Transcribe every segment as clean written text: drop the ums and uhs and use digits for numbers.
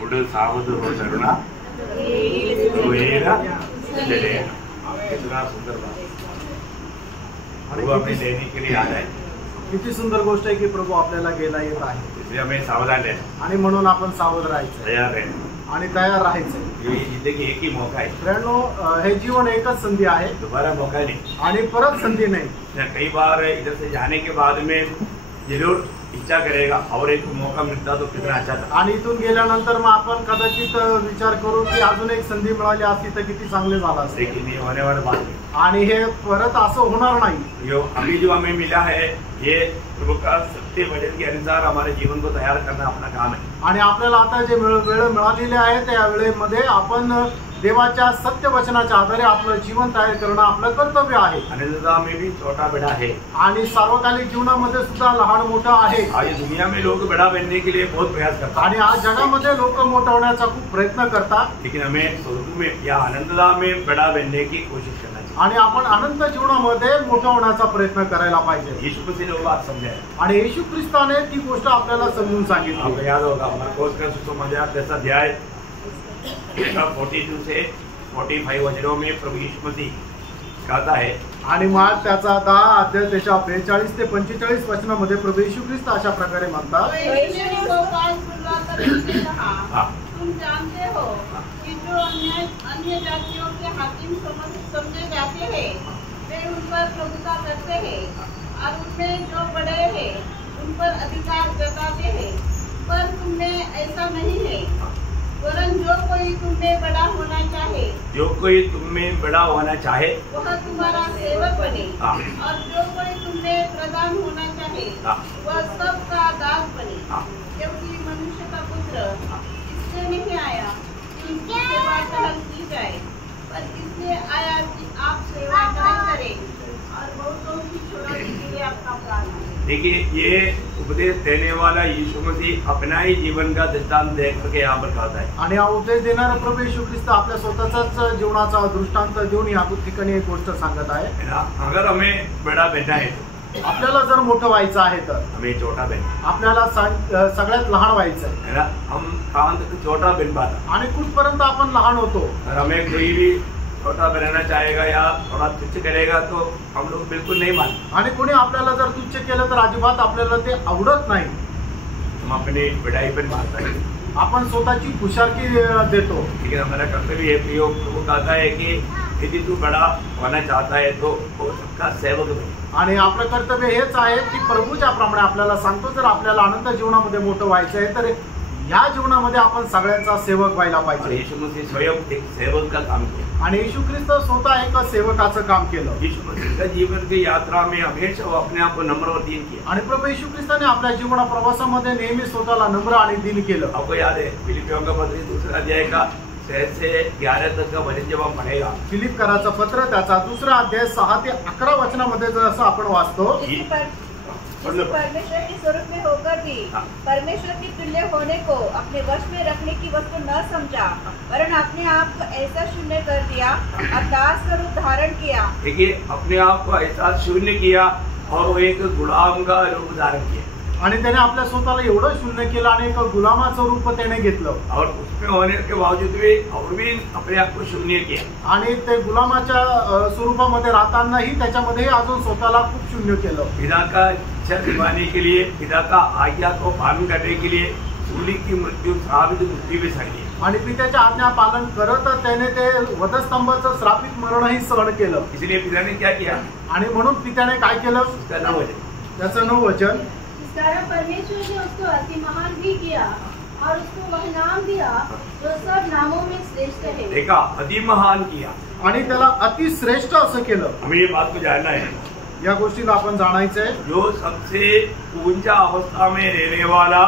पुढे सावध हो तरुणा कितना सुंदर बात प्रभु हमें लेने के लिए आ रहा है। किती सुंदर गोष्ट आहे की प्रभू आपल्याला गेला येत आहे, इसलिए हमें सावधान रहना आणि म्हणून आपण सावध राहायचं, तैयार रहना आणि तयार राहायचं। ये जिंदगी एक ही मौका है फ्रेंडो, हे जीवन एकच संधी आहे, दोबारा मौका नहीं। आणि परत संधी नाही। कई बार इधर से जाने के बाद में जरूर इच्छा करेगा और एक मौका मिलता तो कितना अच्छा था, आणि इथून गेल्यानंतर मग आपण कदाचित विचार करू की अजून एक संधी मिळाली असती तर किती चांगले झालं असते। लेकिन ये होने वाला बात नहीं, आणि हे परत असं होणार नाही। यो अभी जो हमें मिला है ये प्रभु का सत्य वचन के अनुसार हमारे जीवन को तैयार करना अपना काम है। आणि आपल्याला आता जे वेळ मिळालेली आहे त्या वेळेमध्ये आपण देवाच्या सत्य वचनाच्या आधारे आपलं जीवन तयार करणं आपलं कर्तव्य आहे। अनंतता में भी छोटा बड़ा है, आणि सार्वकालिक जीवनामध्ये सुद्धा लहान मोठा आहे। आज दुनिया में लोग बड़ा बनने के लिए बहुत प्रयास करते हैं, आणि आज जगामध्ये लोक मोठं होण्याचा खूप प्रयत्न करतात, लेकिन हमें स्वर्ग में या अनंतता में बड़ा बनने की कोशिश करना चाहिए। आणि आपण अनंत जीवनामध्ये मोठं होण्याचा प्रयत्न करायला पाहिजे। यीशु मसीह ने वो बात समझाया, आणि येशू ख्रिस्ताने ती गोष्ट आपल्याला समजून सांगितली। आपको याद होगा मार्कोस का सुसमाचार जैसा अध्याय 42 से 45 वचनों में प्रभु यीशु मसीह कहता है, आणि मार्क त्याचा 10 अध्याय त्याच्या 42 ते 45 वचनामध्ये प्रभु येशू ख्रिस्त अशा प्रकारे म्हणतात, तुम जानते हो कि जो अन्य जातियों के हाकिम समझे जाते हैं वे उन पर प्रभुता करते हैं और उनमें जो बड़े हैं उन पर अधिकार जताते हैं, पर तुममें ऐसा नहीं है। वरन जो कोई तुममें बड़ा होना चाहे, जो कोई तुममें बड़ा होना चाहे वह तुम्हारा सेवक बने, और जो कोई तुममें प्रधान होना चाहे वह सबका दास बने। क्योंकि मनुष्य का पुत्र इसलिए नहीं आया कि उनकी सेवा टहल की जाए, पर इसलिए आया कि आप सेवा टहल करें और बहुतों की छुड़ाने के लिए अपना प्राण दें। देखिए, ये उपदेश देने वाला यीशु मसीह अपना ही जीवन का दृष्टांत देख करके यहाँ पर कहता है। आणि हा उपदेश देणारा प्रभू येशू ख्रिस्त आपल्या स्वतःचाच जीवनाचा दृष्टांत देऊन या ठिकाणी एक गोष्ट सांगत आहे। अगर हमें बड़ा बनना है तो आपल्याला जर मोठं व्हायचं आहे तर हमें छोटा बनना, आपल्याला सगळ्यात लहान व्हायचं आहे ना। हम कहाँ तक छोटा बन पाता, आणि कुठपर्यंत आपण लहान होतो। और हमें कोई भी छोटा बनाना चाहेगा या थोड़ा तुच्छ करेगा तो हम लोग बिल्कुल नहीं मानते, आणि कोणी आपल्याला जर तुच्छ केलं तर अजिबात आपल्याला ते आवडत नाही। हम अपनी बड़ाई पर मानते हैं, आपण स्वतःची खुशालकी देतो। लेकिन हमारा कर्तव्य ये प्रयोग वो कहता है कि यदि तू बड़ा होना चाहता है तो वो सबका सेवक बने। आणि आपलं कर्तव्य हेच आहे की प्रभू ज्याप्रमाणे आपल्याला सांगतो, जर आपल्याला अनंत जीवनामध्ये मोठं व्हायचं आहे तर या जीवनामध्ये आपण सगळ्यांचा सेवक व्हायला पाहिजे। यीशु मसीह स्वयं एक सेवक का काम किया, आणि येशू ख्रिस्त स्वतः एक सेवकाचं काम केलं। यीशु मसीह का जीवन की यात्रा में हमेशा वो अपने आप को नम्र और दीन किया, आणि प्रभू येशू ख्रिस्ताने आपल्या जीवना प्रवासामध्ये नेहमी स्वतःला नम्र आणि दीन केलं। आपको याद है फिलिपियों का पत्र 2 अध्याय का 6 से 11 तक का वचन जब हम पढ़ेगा, फिलिपकराचं पत्र त्याचा 2 अध्याय 6 ते 11 वचनामध्ये जर असं आपण वाचतो, परमेश्वर के स्वरूप में होकर भी परमेश्वर की तुल्य होने को अपने वश में रखने की वस्तु न समझा, वरन अपने आप को ऐसा शून्य कर दिया और दास का रूप धारण किया। देखिए, अपने आप को ऐसा शून्य किया और वो एक गुलाम का रूप धारण किया, आणि त्याने आपल्या स्वतःला एवढं शून्य केलं आणि एक गुलामाचं रूप त्याने घेतलं, और उसमें होने के बावजूद भी और भी अपने आप को शून्य किया, आणि ते गुलामाच्या स्वरूपामध्ये राहतानाही त्याच्यामध्ये अजून स्वतःला खूप शून्य केलं। पिता का इच्छा दिवाने के लिए, पिता का आज्ञा को पालन करने के लिए सूली की मृत्यू, श्रापित मृत्यू भी सहनी, आणि पित्याच्या आज्ञा पालन करत त्याने ते वधस्तंभाचं श्रापित मरणही सहन केलं। इसलिए पिता ने क्या किया, आणि म्हणून पित्याने काय केलं, उसका नाम वचन, त्याचं 9 वचन, परमेश्वर ने उसको अति महान भी किया और उसको वह नाम दिया जो सब नामों में श्रेष्ठ है। देखा, अति महान किया, आणि त्याला अति श्रेष्ठ असं केलं। हमें ये बात को जानना है, या गोष्टीला आपण जाणायचंय, जो सबसे ऊंचा अवस्था में रहने वाला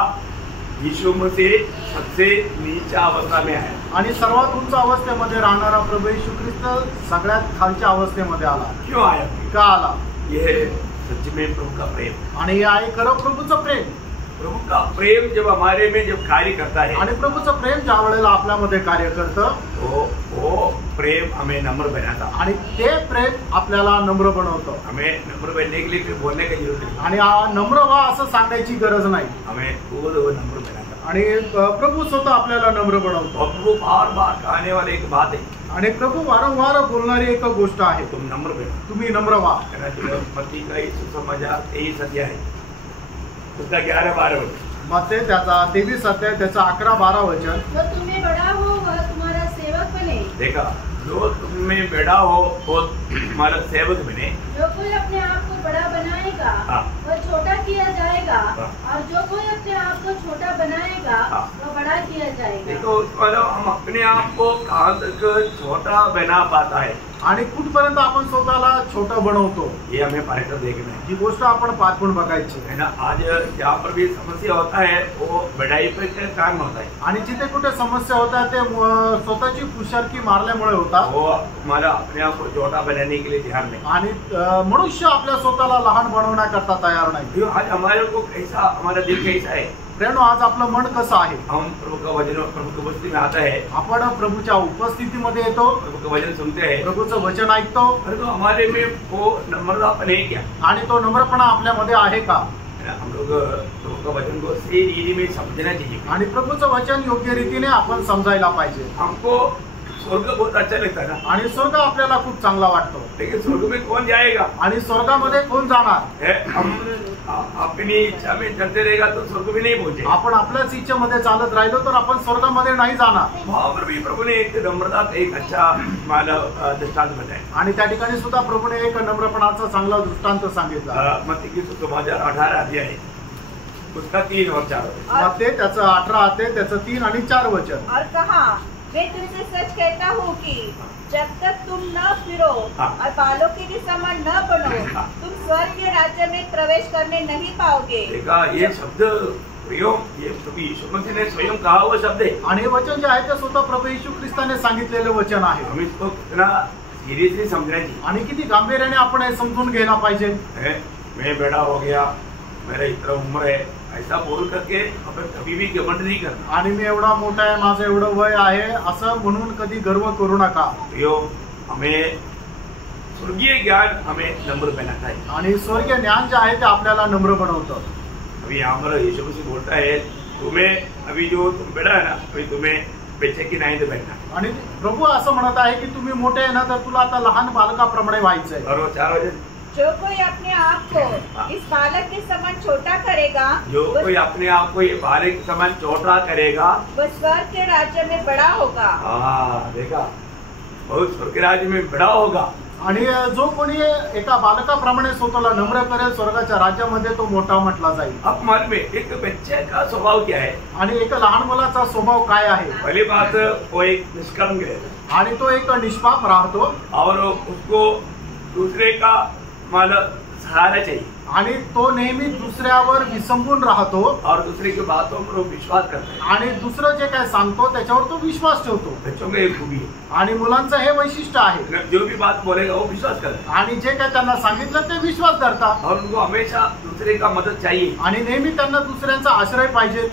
यीशु मसीह सबसे नीचा अवस्था में है, आणि सर्वात उंच अवस्थेमध्ये राहणारा प्रभू येशू ख्रिस्त सगळ्यात खालच्या अवस्थेमध्ये आला। क्यों आया, का आला? यह सच में प्रभु का प्रेम, आणि हे आहे खरं प्रभूचं प्रेम। प्रभु का प्रेम जब हमारे में जब कार्य करता है, आणि प्रभूचं प्रेम ज्या वेळेला आपल्यामध्ये कार्य करतं, तो वो प्रेम हमें नम्र बनाता, आणि ते प्रेम आपल्याला नम्र बनवतं. हमें नम्र बनने के लिए फिर बोलने की जरूरत नहीं, आणि नम्र व्हा असं सांगण्याची गरज नाही. हमें वो नम्र बनाता. आणि प्रभू स्वतः आपल्याला नम्र बनवतो. और प्रभु बार बार कहने वाले एक बात है, आणि प्रभू वारंवार बोलणारी एक गोष्ट आहे, तुम नम्र बनो, तुम्ही नम्र व्हा. मत्ती का सुसमाचार 23 अध्याय है, उसका 11-12 वचन. मत्ते त्याचा 23 अध्याय त्याचा 11-12 वचन. जो तुम्हें बड़ा हो वह तुम्हारा सेवक बने. देखा, जो तुम में बड़ा हो वो तुम्हारा सेवक बने. जो कोई अपने आप को बड़ा बनाएगा वह छोटा किया जाएगा, और जो कोई अपने आप को छोटा बनाएगा वह बड़ा किया जाएगा. देखो, मतलब हम अपने आप को कहाँ तक छोटा बना पाता है, आणि कुठपर्यंत आपण स्वतःला छोटं बनवतो, ये हमें पाकर देखना है. ही गोष्ट आपण पाठवून बघायची है ना. आज जहाँ पर भी समस्या होता है वो बढ़ाई पर के कारण होता है. आणि जिथे कुठे समस्या होतात ते स्वतःची कुशारकी मारल्यामुळे होतात. वो हमारा अपने आप को छोटा बनाने के लिए ध्यान नहीं. आणि मनुष्य आपल्या स्वतःला लहान बनवण्याकरता तयार नाही. जो आज हमारे को कैसा, हमारा दिल कैसा है, प्रेरणो आज आपलं मन कसं आहे. हम प्रभु का वचन, प्रभु की उपस्थिति में आता है, आपण प्रभूच्या उपस्थितीमध्ये येतो, प्रभु का वचन सुनते हैं, प्रभूचं वचन ऐकतो, परंतु हमारे में वो नम्रतापन है क्या, आणि तो नम्रपणा आपल्यामध्ये आहे का. है ना. हम लोग प्रभु का वचन को सही रीति में समझना चाहिए. आणि प्रभूचं वचन योग्य रीतीने आपण समजायला पाहिजे. हमको स्वर्ग बहुत अच्छा लगता है ना, आणि स्वर्ग आपल्याला खूप चांगला वाटतो. लेकिन स्वर्ग में कौन जाएगा, आणि स्वर्गामध्ये कोण जाणार. है, हम अपनी इच्छा में चलते रहेगा तो स्वर्ग में नहीं पहुंचे. आपण आपल्याच इच्छेमध्ये चालत राहिलो तर आपण स्वर्गामध्ये नाही जाणार. वहां पर भी प्रभु ने एक नम्रता का एक अच्छा मानव दृष्टांत बताया. आणि त्या ठिकाणी सुद्धा प्रभूने एक नम्रपणाचा चांगला दृष्टांत सांगितला. मत्ती की सुसमाचार 18 अध्याय है, उसका 3 और 4 मत्ते त्याचं 18 अध्याय त्याचं 3 आणि 4 वचन. और कहा, मैं तुमसे सच कहता हूँ कि जब तक तुम न फिरो और बालों के भी समान न बनो, तुम स्वर्गीय राज्य में प्रवेश करने नहीं पाओगे. देखा, ये शब्द ये प्रभु यीशु मसीह ने स्वयं कहा हुआ शब्द है. आणि वचन जे आहे ते स्वतः प्रभू येशू ख्रिस्ताने सांगितलेले वचन आहे. हम इसको कितना सीरियसली समझना चाहिए. आणि किती गांभीर्याने आपण हे समजून घ्यायला पाहिजे. मैं बड़ा हो गया, मेरा इतना उम्र है, ऐसा बोल करके आपण कभी भी घमंड नहीं करना. आणि मी एवढा मोठा आहे, माझं एवढं वय आहे असं म्हणून कधी गर्व करू नका. हमें स्वर्गीय ज्ञान हमें नम्र बनाता है. आणि स्वर्गीय ज्ञान जे आहे ते आपल्याला नम्र बनवतं. अभी यहाँ पर यीशु मसीह बोलता है, तुम्हें अभी जो तुम बड़ा है ना, अभी तुम्हें बच्चे की नाही बैठना. आणि प्रभू असं म्हणत आहे की तुम्ही मोठे आहे ना तर तुला आता लहान बालकाप्रमाणे व्हायचंय. और वो 4 वचन, जो कोई अपने आप को इस बालक के समान छोटा करेगा, जो कोई अपने आप को ये बालक के समान छोटा करेगा वह स्वर्ग के राज्य में बड़ा होगा. हाँ, देखा, बहुत स्वर्ग के राज्य में बड़ा होगा. आणि जो कोणी एका बालकाप्रमाणे स्वतःला नम्र करेल स्वर्गाच्या राज्यामध्ये तो मोठा म्हटला जाईल. अब मन में एक बच्चे का स्वभाव क्या है, आणि एका लहान मुलाचा स्वभाव काय आहे. पहली बात वो एक निष्कर्म है, आणि तो एक निष्पाप राहतो, और उसको दूसरे का मतलब सहारा चाहिए, आणि तो नेहमी दुसऱ्यावर विसंबून राहतो, और दूसरे की बातों पर वो विश्वास करता है. आणि दुसरं जे काय सांगतो त्याच्यावर तो विश्वास ठेवतो. बच्चों में एक खूबी है, आणि मुलांचं हे वैशिष्ट्य आहे. जो भी बात बोलेगा वो विश्वास करता आणि जे काय त्यांना सांगितलं ते विश्वास धरतात. है, और उनको हमेशा दूसरे का मदद चाहिए. आणि नेहमी त्यांना दुसऱ्यांचा आश्रय पाहिजे.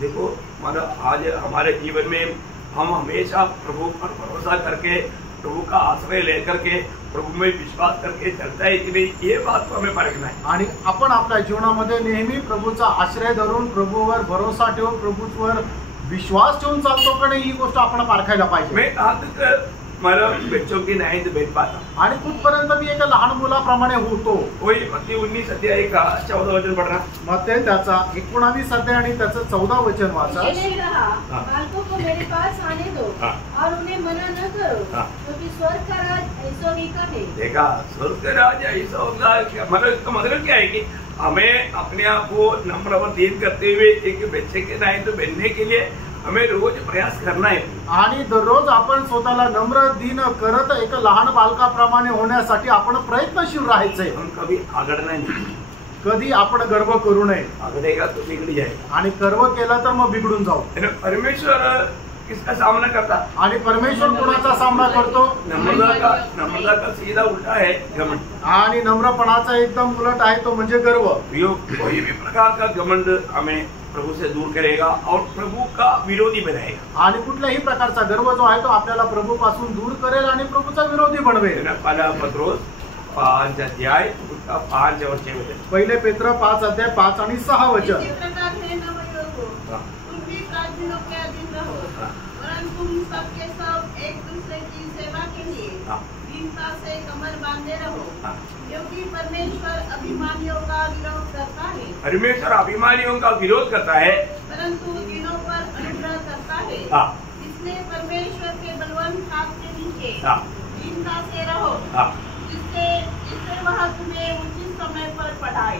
देखो, मतलब आज हमारे जीवन में हम हमेशा प्रभु पर भरोसा करके, प्रभु का आश्रय लेकर के, प्रभु में विश्वास करके चलता है कि नहीं, ये बात को हमें परखना है. आणि आपण आपल्या जीवनामध्ये नेहमी प्रभूचा आश्रय धरून, प्रभूवर भरोसा ठेवून, प्रभूवर विश्वास ठेवून चालतो का नाही ही गोष्ट आपण पारखायला पाहिजे. मैं कहाँ तक मतलब बच्चों की नहीं तो बैठ पाता. आणि कुठपर्यंत मी एका लहान मुलाप्रमाणे होतो. वही मत्ती 19 अध्याय का 14 वचन पढ़ रहा. मग ते त्याचा 19 अध्याय आणि त्याचं 14 वचन वाचा. मैंने कहा, बालकों को मेरे पास आने दो और उन्हें मना न करो, क्योंकि स्वर्ग का राज ऐसों ही का है. देखा, स्वर्ग का राज ऐसा होगा. मतलब इसका मतलब क्या है कि हमें अपने आप को नम्र और दीन करते हुए एक बच्चे के नहीं तो बनने के लिए हमें रोज प्रयास करना है. आणि दररोज आपण स्वतःला नम्र दीन करत एक लहान बालकाप्रमाणे होण्यासाठी आपण प्रयत्नशील राहायचंय. हम कभी आगड़ना नहीं. कधी आपण गर्व करू नये. आगड़ेगा तो बिगड़ जाएगा. आणि गर्व केला तर मग बिघडून जाऊ. परमेश्वर किसका सामना करता. आणि परमेश्वर कोणाचा सामना करतो. नम्रता का सीधा उल्टा है घमंड. आणि नम्रपणाचा एकदम उलट आहे तो म्हणजे गर्व. कोई भी प्रकार का घमंड हमें प्रभु से दूर करेगा और प्रभु का विरोधी बनाएगा। आणि कुठल्याही प्रकारचा गर्व जो आहे तो आपल्याला प्रभू पासून दूर करेल आणि प्रभूचा विरोधी बनवेल। पहला पत्रोस 5 अध्याय उसका 5 और 6 वचन। पहिले पेत्र 5 अध्याय 5 आणि 6 वचन। इसी प्रकार हे नवयुवकों, तुम भी प्राचीनों के अधीन रहो, वरन तुम सबके सब एक दूसरे की सेवा के लिए दीनता से कमर बांधे रहो, क्योंकि परमेश्वर अभिमानियों का विरोध करता है। परमेश्वर अभिमानियों का विरोध करता है, परंतु दीनों पर अनुग्रह करता है। इसलिए परमेश्वर के बलवंत हाथ के नीचे दीनता से रहो, जिससे वह तुम्हें उचित समय पर पढ़ाए।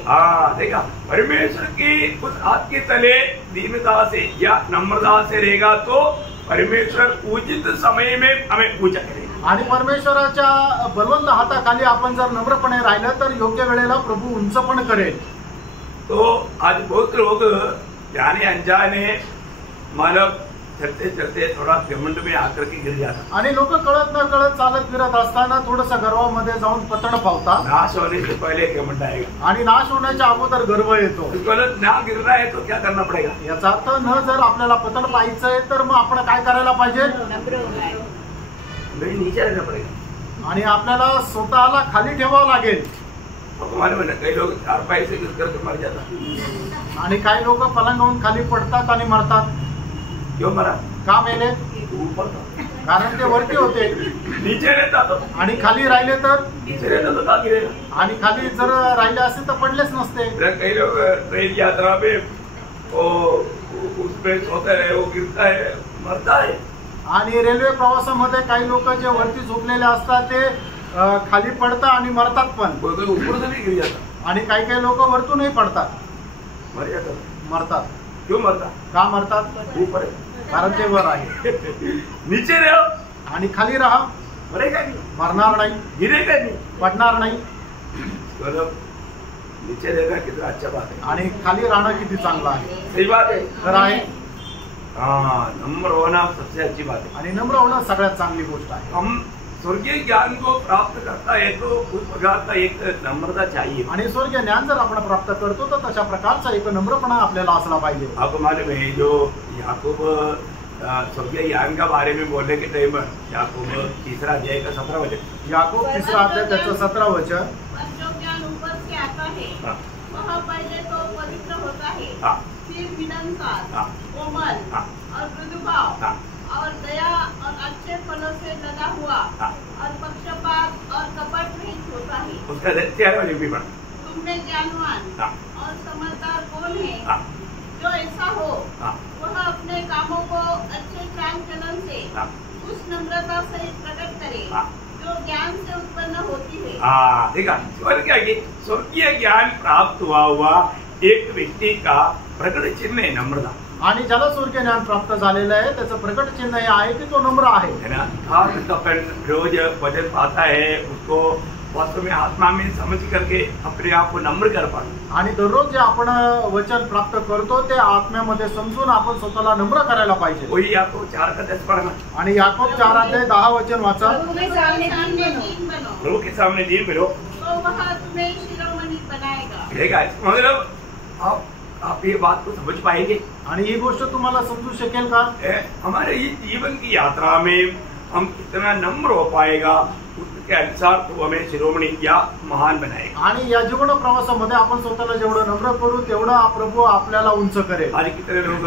देखा, परमेश्वर की उस हाथ के तले दीनता से या नम्रता से रहेगा तो परमेश्वर उचित समय में हमें पूजा करेगा। आणि परमेश्वराच्या बलवंत हाताखाली आपण जर नम्रपणे राहिलं तर योग्य वेळेला प्रभू उंच पण करेल। तो आज बहुत लोग जाने अनजाने मालक चलते चलते थोड़ा घमंड में आकर के गिर जाता, आणि लोक कळत न कळत चालत फिरत असताना थोडस गर्वामध्ये जाऊन पतन पावतात। नाश होने से पहले घमंड आएगा आणि नाश होण्याच्या अगोदर गर्व येतो। गलत ना गिर रहा है तो क्या करना पड़ेगा? याचा अर्थ न जर आपल्याला पतन पाहायचंय तर मग आपण काय करायला पाहिजे? नीचे रहना पड़ेगा आणि आपल्याला स्वतःला खाली ठेवावं लागेल। काही लोक 4 पाय से गिर करके मर जातात, आणि काही लोक पलंगावरून खाली पडतात आणि मरतात। क्यों मरा? का मेले? ऊपर कारण ते वरती होते। नीचे रहता तो, आणि खाली राहिले तर नीचे रहता तो का गिरेगा? आणि खाली जर राहिले असते तर पडलेच नसते। कई लोग ट्रेन यात्रा में उसमें सोते रहे, वो गिरता है मरता है। आणि रेल्वे प्रवासामध्ये काही लोक जे वरती झोपलेले असतात ते खाली पडतात आणि मरतात पण। ऊपर से भी गिर जाता, आणि काही काही लोक वरतूनही पडतात, मर जाता, मरतात। क्यों मरता? का मरतात? ऊपर है, कारण ते वर आहे। नीचे रहो आणि खाली राहा, मरेगा नहीं, मरणार नाही, गिरेगा नहीं, पडणार नाही। मतलब नीचे रहना कितना अच्छा बात है, आणि खाली राहणं किती चांगलं आहे। सही बात है, तर आहे। नम्र होना सबसे अच्छी बात है। आणि नम्र होणं सगळ्यात चांगली गोष्ट आहे। हम स्वर्गीय ज्ञान को प्राप्त करता है तो उस प्रकार का एक नम्रता चाहिए। आणि स्वर्गीय ज्ञान जर आपण प्राप्त करतो तर तशा प्रकारचा एक नम्रपणा आपल्याला असला पाहिजे। आपको मालूम है जो याकूब स्वर्गीय ज्ञान का बारे में बोलने के टाइम याकूब 3 अध्याय का 17 वचन। याकूब 3 अध्याय त्याचं 17 वचन। जो ज्ञान ऊपर से आता है वह पहले तो पवित्र होता है, फिर मिलनसार, कोमल और मृदुभाव और दया और अच्छे फलों से लदा हुआ और पक्षपात और कपट रहित होता है। उसका 13 वचन भी पढ़। तुमने ज्ञानवान और समझदार कौन है जो ऐसा हो, वह अपने कामों को अच्छे चाल चलन से उस नम्रता से प्रकट करे जो ज्ञान से उत्पन्न होती है। देखा स्वर्गीय ज्ञान प्राप्त हुआ एक व्यक्ति का प्रकट चिन्ह है नम्रता। आणि ज्याला स्वर्गीय ज्ञान प्राप्त झालेलं आहे त्याचं प्रकट चिन्ह हे आहे की तो नम्र आहे। है ना? अपन रोज वचन पाता है, उसको वास्तव में आत्मा में समझ करके अपने आप को नम्र कर पाते। आणि दररोज जे आपण वचन प्राप्त करतो ते आत्म्यामध्ये समजून आपण स्वतःला नम्र करायला पाहिजे। वही याकूब 4 का 10 पढ़ना। आणि याकूब 4 अध्याय 10 वचन वाचा। प्रभु के सामने दीन बनो तो वह तुम्हें शिरोमणि बनाएगा। देखा, मतलब आप ये बात को समझ पाएंगे आणि ही गोष्ट तुम्हाला समजू शकेल का? हमारे ये जीवन की यात्रा में हम कितना नम्र हो पाएगा उसके अनुसार तो हमें शिरोमणि या महान बनाएगा। आणि या जीवन प्रवासामध्ये आपण स्वतःला जेवढं नम्र करू तेवढा प्रभू आपल्याला उंच करेल। आज कितने लोग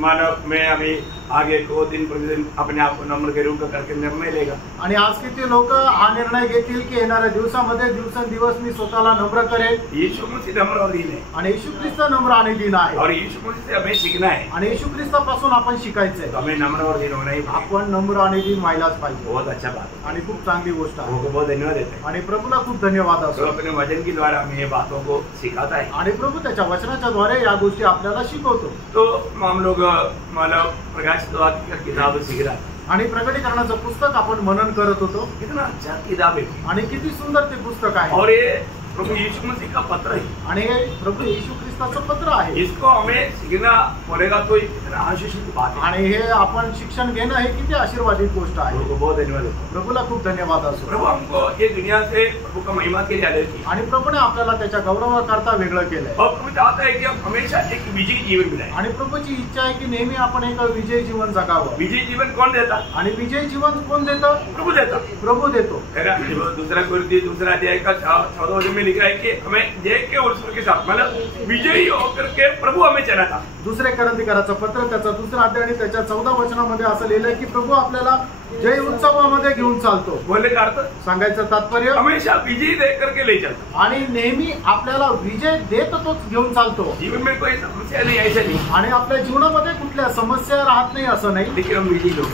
मानव मैं अभी आगे को दिन प्रतिदिन अपने आप को नम्र करूंगा करके निर्णय लेगा। आणि आज किती लोक हा निर्णय घेतील की येणाऱ्या दिवसामध्ये दिवसेंदिवस मी स्वतःला नम्र करेल। यीशु मसीह नम्र और दीन है आणि येशू ख्रिस्त नम्र आणि दीन आहे। और यीशु मसीह से हमें सीखना है। आणि येशू ख्रिस्तापासून आपण शिकायचंय। तो हमें नम्र और दीन होना ही आपण नम्र आणि दीन व्हायलाच पाहिजे। बहुत अच्छा बात है आणि खूप चांगली गोष्ट आहे। प्रभु को बहुत धन्यवाद देते हैं आणि प्रभूला खूप धन्यवाद असो। तो अपने वचन के द्वारा हमें ये बातों को सिखाता है आणि प्रभू त्याच्या वचनाच्या द्वारे या गोष्टी आपल्याला शिकवतो। तो हम लोग मतलब प्रकाशित वाक्य की किताब सीख रहा है आणि प्रकटीकरणाचं पुस्तक आपण मनन करत होतो। कितना अच्छा किताब है आणि किती सुंदर ते पुस्तक आहे। और ये प्रभु यीशु मसीह का पत्र है। आणि हे प्रभू येशू ख्रिस्त ख्रिस्ताचं पत्र आहे. इसको हमें सीखना पड़ेगा तो आशीषित बात है. आणि हे आपण शिक्षण घेणं हे किती आशीर्वादित गोष्ट आहे. प्रभु को बहुत धन्यवाद. प्रभूला खूप धन्यवाद असो. प्रभु हमको ये दुनिया से प्रभु का महिमा के लिए आले की आणि प्रभूने आपल्याला त्याच्या गौरवाकरता वेगळं केलंय. और प्रभु चाहता है कि हम हमेशा एक विजयी जीवन मिलाए. आणि प्रभूची इच्छा आहे की नेहमी आपण एक विजयी जीवन जगावं. विजयी जीवन कौन देता? आणि विजयी जीवन कोण देतं? प्रभु देता. प्रभू देतो. दूसरा कुरिन्थी दूसरा अध्याय का 14 वचन में लिखा है कि हमें जय के उत्सव के साथ मतलब विजयी होकर के प्रभु हमें चलाता. दुसरे करंथीकराचं पत्र त्याचा 2रा अध्याय आणि त्याच्या 14 वचनामध्ये असं लिहिलंय की प्रभू आपल्याला जय उत्सवामध्ये घेऊन चालतो. बोलने का अर्थ सांगायचं तात्पर्य हमेशा विजयी दे करके ले चलता. आणि नेहमी आपल्याला विजय देत तोच घेऊन चालतो. जीवन में कोई समस्या नहीं, ऐसा नहीं. आणि आपल्या जीवनामध्ये कुठल्या समस्या राहत नाही असं नाही. लेकिन हम विजयी लोग,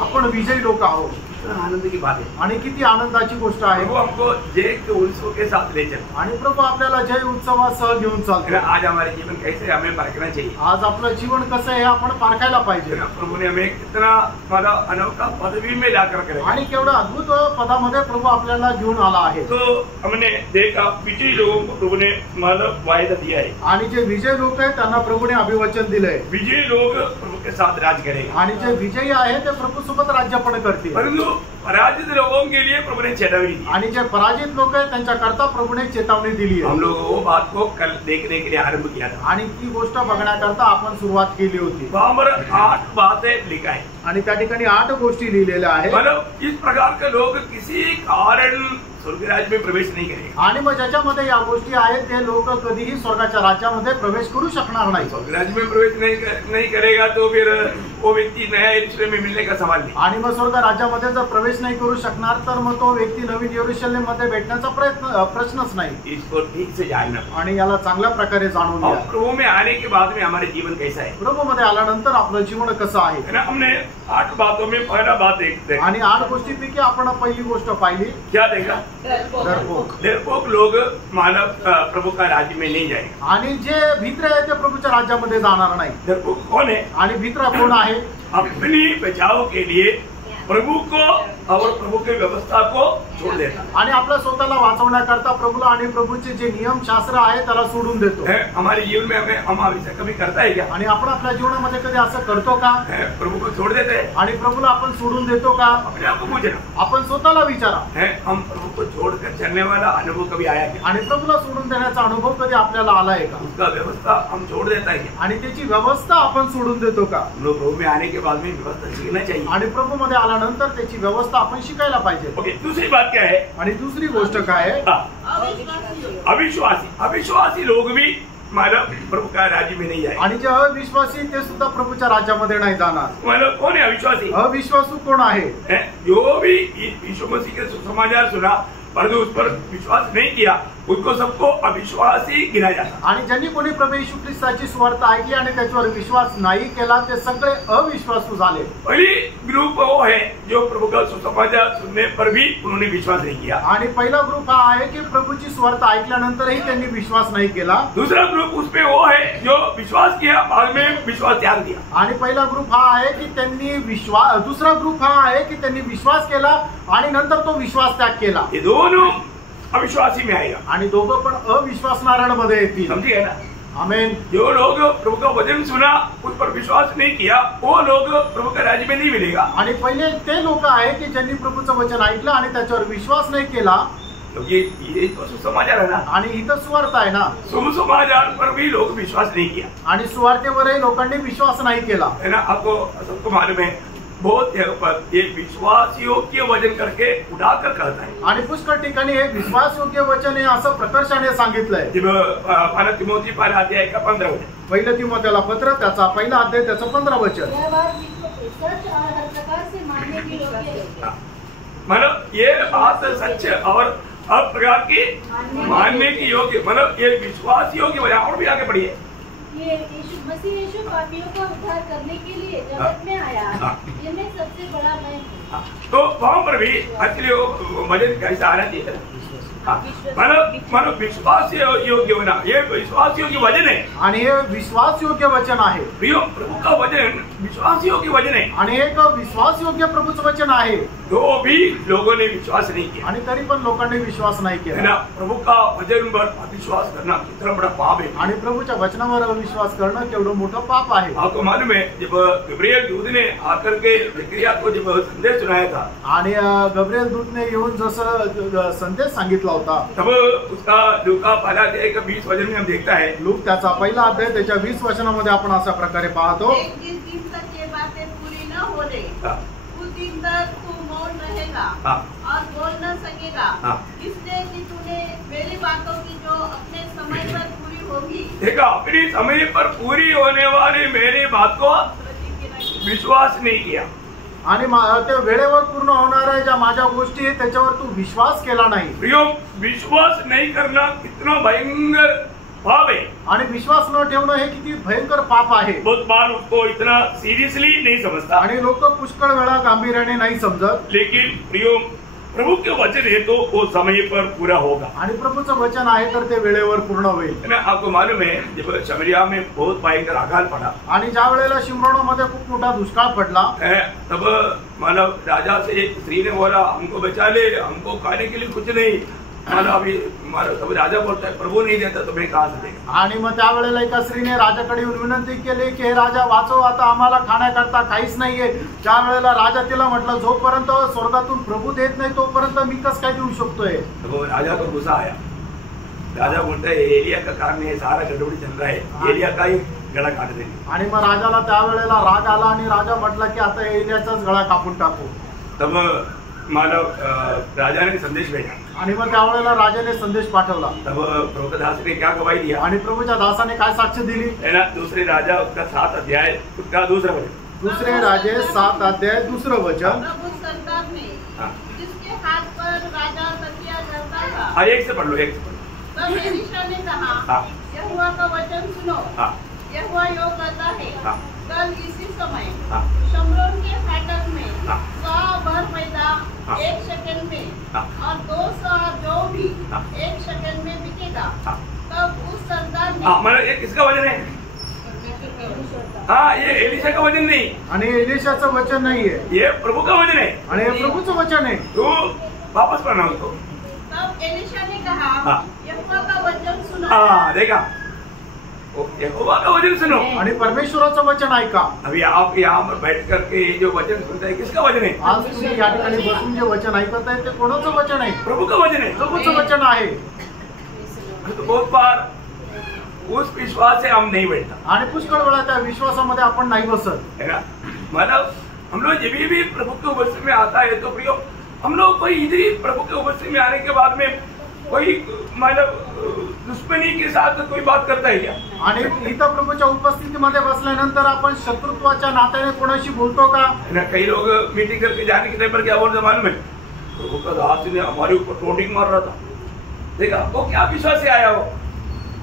आपण विजयी लोक आहोत. आनंद की बात है. आणि किती आनंदाची गोष्ट आहे. प्रभु हमको जय के उत्सव के साथ ले चलता. आणि प्रभू आपल्याला जय उत्सवासह घेऊन चालतो. आज हमारे जीवन कैसे हमें परखना चाहिए. आज आपलं जीवन कसं आहे आपण पारखायला पाहिजे. प्रभु ने हमें कितना मतलब अनोखा पदवी में लाकर के आणि केवढं अद्भुत पदामध्ये प्रभू आपल्याला घेऊन आला आहे. तो हमने देखा विजयी लोगों को प्रभु ने मतलब वायदा दिया है. आणि जे विजय लोक आहेत त्यांना प्रभूने अभिवचन दिलंय. विजयी लोग प्रभु के साथ राज करेंगे. आणि जे विजयी आहे ते प्रभू सोबत राज्यपण करतील. परंतु पराजित लोगों के लिए प्रभु ने चेतावनी दी. आणि जे पराजित लोक आहेत त्यांच्या करता प्रभूने चेतावणी दिली आहे. हम लोग वो बात को कल देखने के लिए आरंभ किया था. आणि ती गोष्ट बघण्याकरता आपण सुरुवात केली होती. वहां पर 8 बातें लिखा है. आणि त्या ठिकाणी 8 गोष्टी लिहिलेल्या आहेत. मतलब इस प्रकार के लोग किसी कारण स्वर्ग राज्य में प्रवेश नहीं करेंगे. आणि मग ज्याच्यामध्ये या गोष्टी आहेत ते लोक कधीही स्वर्गाच्या राज्यामध्ये प्रवेश करू शकणार नाही. स्वर्ग राज्य में प्रवेश नहीं करेगा तो फिर वो व्यक्ति नया यरूशलेम में मिलने का सवाल नहीं. आणि मग स्वर्ग राज्यामध्ये जर प्रवेश नाही करू शकणार तर मग तो व्यक्ती नवीन यरूशलेम मध्ये भेटण्याचा प्रश्नच नाही. इसको ठीक से जानना. आणि याला चांगल्या प्रकारे जाणून घ्या. प्रभु में आने के बाद में हमारे जीवन कैसा है. प्रभू मध्ये आल्यानंतर आपलं जीवन कसं आहे. हमने 8 बातों में पहला बात देखते. आणि 8 गोष्टीपैकी आपण पहिली गोष्ट पाहिली. क्या देखा. डरपोक लोग मानव प्रभु का राज्य में नहीं जाएंगे. आणि जे भित्र आहे ते प्रभूच्या राज्यामध्ये जाणार नाही. डरपोक कौन है. आणि भित्र कोण आहे. अपनी बचाव के लिए प्रभु को और प्रभु की व्यवस्था को छोड़ देता. आणि आपल्या स्वतःला वाचवण्याकरता प्रभूला आणि प्रभूचे जे नियम शास्त्र आहे त्याला सोडून देतो. हमारे जीवन में हम ऐसा कभी करता है क्या. आणि आपण आपल्या जीवनामध्ये कधी असं करतो का. प्रभु को छोड़ देते हैं. आणि प्रभूला आपण सोडून देतो का. अपने आप को पूछना. आपण स्वतःला विचारा. हम प्रभु को छोड़कर चलने वाला अनुभव कभी आया क्या. आणि प्रभूला सोडून देण्याचा अनुभव कधी आपल्याला आलाय का. उसका व्यवस्था हम छोड़ देता है. आणि त्याची व्यवस्था आपण सोडून देतो का. प्रभु में आने के बाद में व्यवस्था सीखना चाहिए. आणि प्रभु मध्ये आल्यानंतर त्याची व्यवस्था आपण शिकायला पाहिजे. ओके. दूसरी बात क्या है. आणि दुसरी गोष्ट काय आहे. अविश्वासी लोग भी मतलब प्रभु का राज्य में नहीं जाए. आणि जे अविश्वासी ते सुद्धा प्रभूच्या राज्यामध्ये नाही जाणार. मतलब कौन है अविश्वासी. अविश्वासू कोण आहे. जो भी यीशु मसीह के सुसमाचार सुना परंतु उस पर विश्वास नहीं किया उनको सबको अविश्वासी गिना जाता. आणि ज्यांनी कोणी प्रभू येशू ख्रिस्ताची सुवार्ता ऐकली आणि त्याच्यावर विश्वास नाही केला ते सगळे अविश्वासू झाले. पहली ग्रुप वो है जो प्रभु का सुसमाचार सुनने पर भी उन्होंने विश्वास नहीं किया. आणि पहिला ग्रुप हा आहे की प्रभूची सुवार्ता ऐकल्यानंतरही त्यांनी विश्वास नाही केला. दूसरा ग्रुप उसमें वो है जो विश्वास किया बाद में विश्वास त्याग दिया. आणि पहिला ग्रुप हा आहे की त्यांनी विश्वास. दुसरा ग्रुप हा आहे की त्यांनी विश्वास केला आणि नंतर तो विश्वास त्याग केला. ये दोनों अविश्वासी में आएगा. आणि दोघं पण अविश्वासणाऱ्यांमध्ये येतील. समझिए ना. आमेन. जो लोग प्रभु का वचन सुना उस पर विश्वास नहीं किया वो लोग प्रभु के राज्य में नहीं मिलेगा. आणि पहिले ते लोक आहे की ज्यांनी प्रभूचं वचन ऐकलं आणि त्याच्यावर विश्वास नाही केला. क्योंकि ये तो सुसमाचार है ना. आणि इथं सुवार्ता आहे ना. सुसमाचार पर भी लोग विश्वास नहीं किया. आणि सुवार्तेवरही लोकांनी विश्वास नाही केला. है ना. आपको सबको मालूम है बहुत जगह पर ये विश्वास योग्य वचन करके उठाकर कहता है. आणि पुष्कळ ठिकाणी हे विश्वास योग्य वचन आहे असं प्रकर्षाने सांगितलंय. पहिला तिमोथी पहिला अध्याय का 15 वचन. पहिलं तिमोथेला पत्र त्याचा पहिला अध्याय त्याचं 15 वचन. मतलब ये बात सच और हर प्रकार की मानने की योग्य मतलब ये विश्वास योग्य वजह. और भी आगे बढ़िए. ये मसीह यीशु पापियों का उद्धार करने के लिए जगत में आया. इनमें सबसे बड़ा मैं. तो वहां पर भी एक्चुअली वजन कैसा आना चाहिए. मानो विश्वास योग्य होना, ये विश्वास योग्य वचन है आणि हे विश्वास योग्य वचन आहे. प्रियो, प्रभु का वचन विश्वास योग्य वचन है आणि एक विश्वास योग्य प्रभूचं वचन आहे. तो भी लोगों ने विश्वास नहीं किया आणि तरी पण लोकांनी विश्वास नाही है केला. ना. प्रभु का वचन पर अविश्वास करना कितना बड़ा पाप है. आणि प्रभूच्या वचनावर अविश्वास करणं केवढं मोठं पाप आहे. आपको मालूम है जब गब्रिएल दूत ने आकर के जकरिया को जब संदेश सुनाया था, आणि गब्रिएल दूतने येऊन जसं संदेश सांगितला होता, तब उसका लूका पहला अध्याय का 20 वचन में हम देखता है. लूक त्याचा पहिला अध्याय त्याच्या 20 वचनामध्ये आपण अशा प्रकारे पाहतो. जिस दिन तक ये बातें पूरी न हो रही, उस दिन तक तू मौन रहेगा और बोल न सकेगा, इसलिए कि तूने मेरी बातों की जो अपने समय पर पूरी होगी, देखा, अपनी समय पर पूरी होने वाली मेरी बात को विश्वास नहीं किया. आणि ते वेळेवर पूर्ण होणाऱ्या ज्या माझ्या गोष्टी आहेत त्याच्यावर तू विश्वास केला नाही. प्रियो, विश्वास नहीं करना कितना भयंकर पाप है. आणि विश्वास न ठेवणं हे किती भयंकर पाप आहे. बहुत बार उसको इतना सीरियसली नहीं समझता, आणि लोक पुष्कळ वेळा गांभीर्याने नाही समजत. लेकिन प्रियो, प्रभु के वचन है तो वो समय पर पूरा होगा. आणि प्रभूचं वचन आहे तर ते वेळेवर पूर्ण होईल. आपको मालूम है जब शमरिया में बहुत भयंकर अकाल पड़ा, आणि ज्या वेळेला शिमरोनमध्ये खूप मोठा दुष्काळ पडला, तब मानव राजा से एक स्त्री ने बोला, हमको बचा ले, हमको खाने के लिए कुछ नहीं. मानव अभी तब राजा बोलता है, प्रभु नहीं देता तुम्हें कहाँ से देगा. आणि मग त्यावेळेला एका स्त्रीने राजाकडे येऊन विनंती केली की हे राजा वाचव, आता आम्हाला खाण्याकरता काहीच नाहीये. त्यावेळेला राजा तिला म्हटलं, जोपर्यंत स्वर्गातून प्रभू देत नाही तोपर्यंत मी कसं काय देऊ शकतोय. तो राजा को गुस्सा आया. राजा बोलता है, एलिया का कारण है, सारा गड़बड़ी चल रहा है, एलिया का ही गळा काट देंगे. आणि मग राजाला त्यावेळेला राग आला आणि राजा म्हटला की आता एलियाचाच गळा कापून टाकू. तब मानव राजा ने संदेश भेजा. आणि मग त्यावेळेला राजाने संदेश पाठवला. तब प्रभु का दास ने क्या गवाही दिया, आणि प्रभूच्या दासाने काय साक्ष दिली. है ना. दूसरे राजा उसका 7 अध्याय उसका दूसरा वचन. दुसरे राजे 7 अध्याय दुसरं वचन. प्रभु सरदार ने जिसके हाथ पर राजा तकिया करता था, हाँ, एक से पढ़ लो, एक से पढ़ लो. तब एलीशा ने कहा, यहोवा का वचन सुनो. यहोवा यो कहता है, कल इसी समय शमरोन के फाटक में 100 भर पैदा 1 शेकेल में और 200 जो भी 1 शेकेल में बिकेगा. तब उस सरदार ने, मतलब ये किसका वचन है? हाँ, ये एलिशा का वचन नहीं, आणि एलिशाचं वचन नाहीये, ये प्रभु का वचन है. आणि हे प्रभूचं वचन आहे. तू वापस पढ़ना उसको. तब एलीशा ने कहा, यहोवा का वचन सुनो. हाँ, देखा, यहोवा का वचन सुनो. आणि परमेश्वराचं वचन ऐका. अभी आप यहाँ पर बैठ करके ये जो वचन सुनते हैं, किसका वचन है? आज तुम्ही या ठिकाणी बसून जे वचन ऐकत आहे ते कोणाचं वचन आहे? प्रभु का वचन है. प्रभूचं वचन आहे. तो बहुत बार उस विश्वास से हम नहीं बैठता, आणि पुष्कळ वेळा त्या विश्वासामध्ये आपण नाही बसत, है ना. मतलब हम लोग जब भी प्रभु के उपस्थिति में आता है तो प्रियो, हम लोग कोई इधर प्रभु के उपस्थिति में आने के बाद में कोई मतलब दुश्मनी के साथ कोई बात करता है क्या? आणि इथं प्रभूच्या उपस्थितीमध्ये बसल्यानंतर आपण शत्रुत्वाच्या नात्याने कोणाशी बोलतो का? ना. कई लोग मीटिंग करके जाने के टाइम पर क्या बोलते मालूम है, प्रभु का दास ने हमारे ऊपर टोटिंग मार रहा था. देखा, वो क्या विश्वास से आया हो.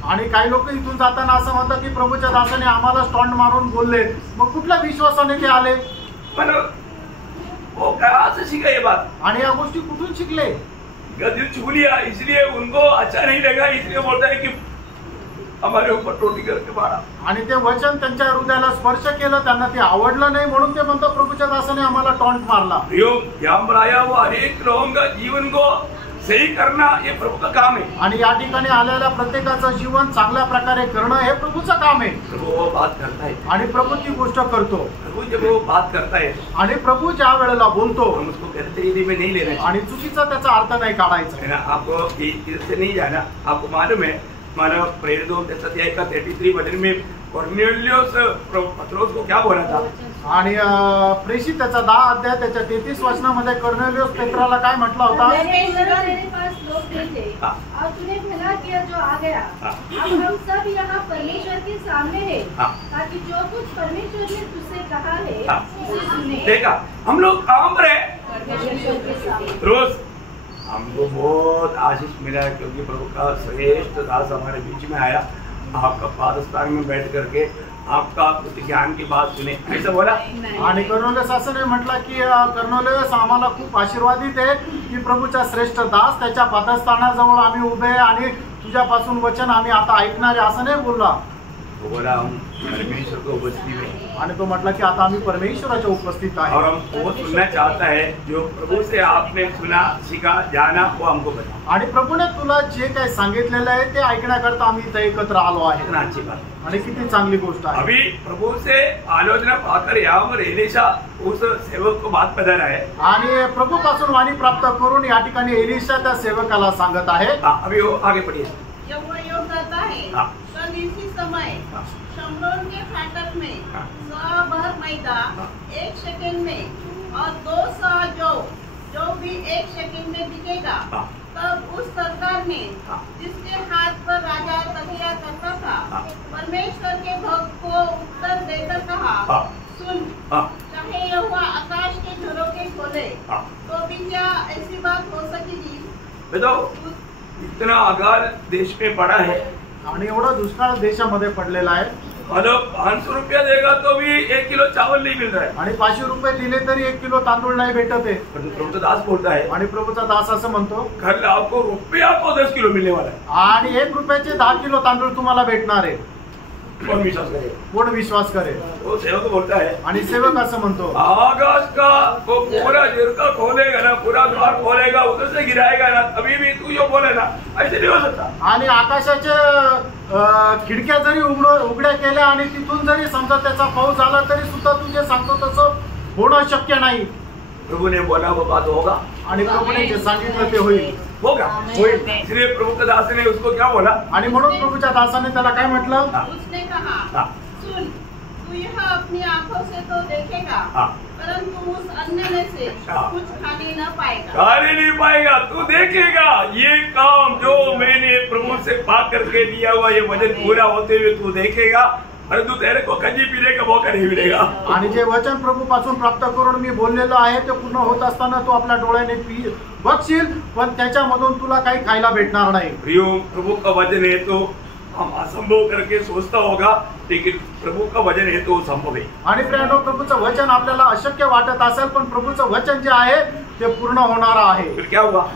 आणि काही लोक इथून जाताना असं म्हणतात की प्रभूच्या दासाने आम्हाला स्टॉन्ड मारून बोलले. मग कुठल्या विश्वासाने ते आले? मतलब वो कहाँ से सीखा ये बात? आणि या गोष्टी कुठून शिकले? दिल छू लिया, इसलिए उनको अच्छा नहीं लगा, इसलिए बोलता है कि हमारे ऊपर टोटी करके मारा. आणि ते वचन त्यांच्या हृदयाला स्पर्श केलं, त्यांना ते आवडलं नाही म्हणून ते म्हणतात प्रभूच्या दासाने आम्हाला टॉन्ट मारला. यहाँ पर आया वो हर एक लोगों का जीवन को सही करना ये प्रभु का काम है. आणि या ठिकाणी आलेल्या प्रत्येकाचं जीवन चांगल्या प्रकारे करणं हे प्रभूचं काम आहे. प्रभु वो बात करता है, आणि प्रभू ती गोष्ट करतो. प्रभु जब वो बात करता है, आणि प्रभू ज्या वेळेला बोलतो, हम उसको गलत तरीके में नहीं लेना आणि चुकीचा त्याचा अर्थ नाही काढायचा है ना. आपको इधर से नहीं जाना. आपको मालूम है, मानव प्रेरित 33 वचन में कॉर्नेलियस पत्रोस को क्या बोला था? आणि प्रेषित त्याचा 10 अध्याय त्याच्या 33 वचनामध्ये कर्नेलियस पेत्राला काय म्हटलं होता? मेरे पास लोग भेजे और तूने भला किया जो आ गया. अब हम सब यहाँ परमेश्वर के सामने हैं, ताकि जो कुछ परमेश्वर ने तुझसे कहा है उसे सुने. देखा, हम लोग काम पर है परमेश्वर के सामने. रोज हमको बहुत आशीष मिला क्योंकि प्रभु का श्रेष्ठ दास हमारे बीच में आया. आपका पादस्थान में बैठ करके आपका कुछ ज्ञान की बात सुने, ऐसा बोला। आणि कर्नोलियस असं नाही म्हटलं की कर्नोलियस आम्हाला खूप आशीर्वादित आहे की प्रभूचा श्रेष्ठ दास, त्याच्या पादस्थानाजवळ आम्ही उभे आहे आणि तुझ्यापासून वचन आम्ही आता ऐकणार आहे, असं नाही बोलला। वो बोला हम परमेश्वर को उपस्थित में, आणि तो म्हटला की आता आम्ही परमेश्वराच्या उपस्थित आहे और हम वो सुनना चाहता है जो प्रभु से आपने सुना, सीखा, जाना, वो हमको बता। आणि प्रभूने तुला जे काही सांगितलेलं आहे ते ऐकण्याकरता आम्ही इथे एकत्र आलो आहे। कितना अच्छी बात है। आणि किती चांगली गोष्ट आहे। अभी प्रभु से आलोचना पाकर यहाँ पर एलीशा उस सेवक को बात बता रहा है। आणि प्रभूपासून वाणी प्राप्त करून या ठिकाणी एलिशा त्या सेवकाला सांगत आहे। अभी वो आगे पढ़िए। यहोवा योग करता है, कल इसी समय शमरोन के फाटक में 100 भर मैदा 1 शेकेल में और 200 जो भी 1 शेकेल में बिकेगा। तब उस सरकार ने जिसके हाथ पर राजा तकिया करता था, परमेश्वर के भक्त को उत्तर देकर कहा, सुन, चाहे यहोवा आकाश के झरोखे खोले तो भी क्या ऐसी बात हो सकेगी? बताओ, इतना अकाल देश में पड़ा है आणि एवढा दुष्काळ देशामध्ये पडलेला आहे। मतलब 500 रुपया देगा तो भी 1 किलो चावल नहीं मिल रहा है। आणि 500 रुपये दिले तरी 1 किलो तांदूळ नाही भेटत आहे। प्रभु दास बोलता है, आणि प्रभूचा दास असं म्हणतो, कल आपको रुपया को 10 किलो मिलने वाला है आणि 1 रुपयाचे 10 किलो तांदूळ तुम्हाला भेटणार आहे। कौन विश्वास करे? कोण विश्वास करेल? वो सेवक बोलता है, आणि सेवक असं म्हणतो, आकाश का वो पूरा झिरका खोलेगा ना, पूरा द्वार खोलेगा, उधर से गिराएगा ना, अभी भी तू जो बोले ना ऐसे नहीं हो सकता। आणि आकाशाच्या खिडक्या जरी उघड्या केल्या आणि तिथून जरी समजा त्याचा पाऊस आला तरी सुद्धा तू जे सांगतो तसं होणं शक्य नाही। प्रभु ने बोला वो बात होगा, आणि प्रभूने जे सांगितलं ते होईल, होगा, होईल। इसलिए प्रभु के दास ने उसको क्या बोला? आणि म्हणून प्रभूच्या दासाने त्याला काय म्हटलं? उसने कहा, सुन, तू यह अपनी आंखों से तो देखेगा, परंतु उस अन्न में से कुछ खाने न पाएगा। खाने नहीं पाएगा, तू देखेगा ये काम जो मैंने प्रभु से बात करके दिया हुआ, ये वचन पूरा होते हुए तू देखेगा, परंतु तेरे को कजी पीने का मौका नहीं मिलेगा। आणि जे वचन प्रभू पासून प्राप्त करून मी बोललेलो आहे ते पूर्ण होत असताना तू आपल्या डोळ्याने बघशील, पण त्याच्यामधून तुला काही खायला भेटणार नाही। प्रियो, प्रभु का वचन है तो हम असंभव करके सोचता होगा, लेकिन प्रभु का वचन है तो संभव है। आणि प्रियानो, प्रभूचं वचन आपल्याला अशक्य वाटत असेल, पण प्रभूचं वचन जे आहे ते पूर्ण होणार आहे। फिर क्या हुआ?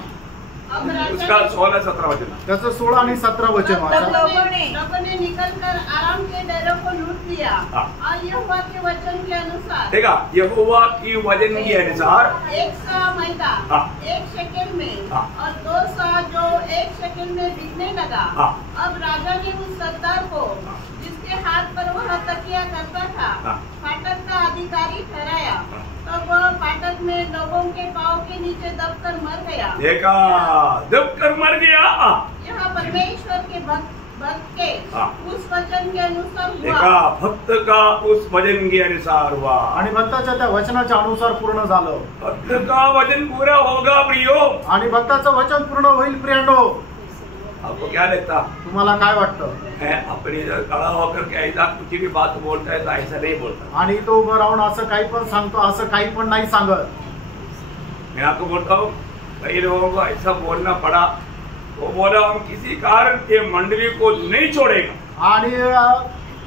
उसका 16-17 वचन, त्याचं 16 आणि 17 वचन वाचा। लोगों ने निकलकर आराम के डेरों को लूट लिया और यहोवा के वचन के अनुसार, देखा, यहोवा की वचन के अनुसार 100 मैदा 1 शेकेल में और 200 जो 1 शेकेल में बिकने लगा। अब राजा ने उस सरदार को जिसके हाथ पर वह तकिया करता था फाटक का अधिकारी ठहराया, तब वह फाटक में लोगों के पांव के नीचे दबकर मर गया। देखा, दबकर मर गया। यहाँ परमेश्वर के भक्त के उस वचन के अनुसार हुआ। देखा, भक्त का उस वचन के अनुसार हुआ, आणि भक्ताच्या त्या वचनाच्या अनुसार पूर्ण झालं। भक्त का वचन पूरा होगा प्रियो, आणि भक्ताचं वचन पूर्ण होईल। प्रियांनो, आपको क्या लगता? तुम्हाला काय वाटतं? अपनी इधर खड़ा होकर के ऐसा कुछ भी बात बोलता है तो ऐसा नहीं बोलता। आणि तो उभं राहून असं काही पण सांगतो, असं काही पण नाही सांगत। मैं आपको बोलता हूँ, कई लोगों को ऐसा बोलना पड़ा, वो बोला हम किसी कारण ये मंडली को नहीं छोड़ेगा। आणि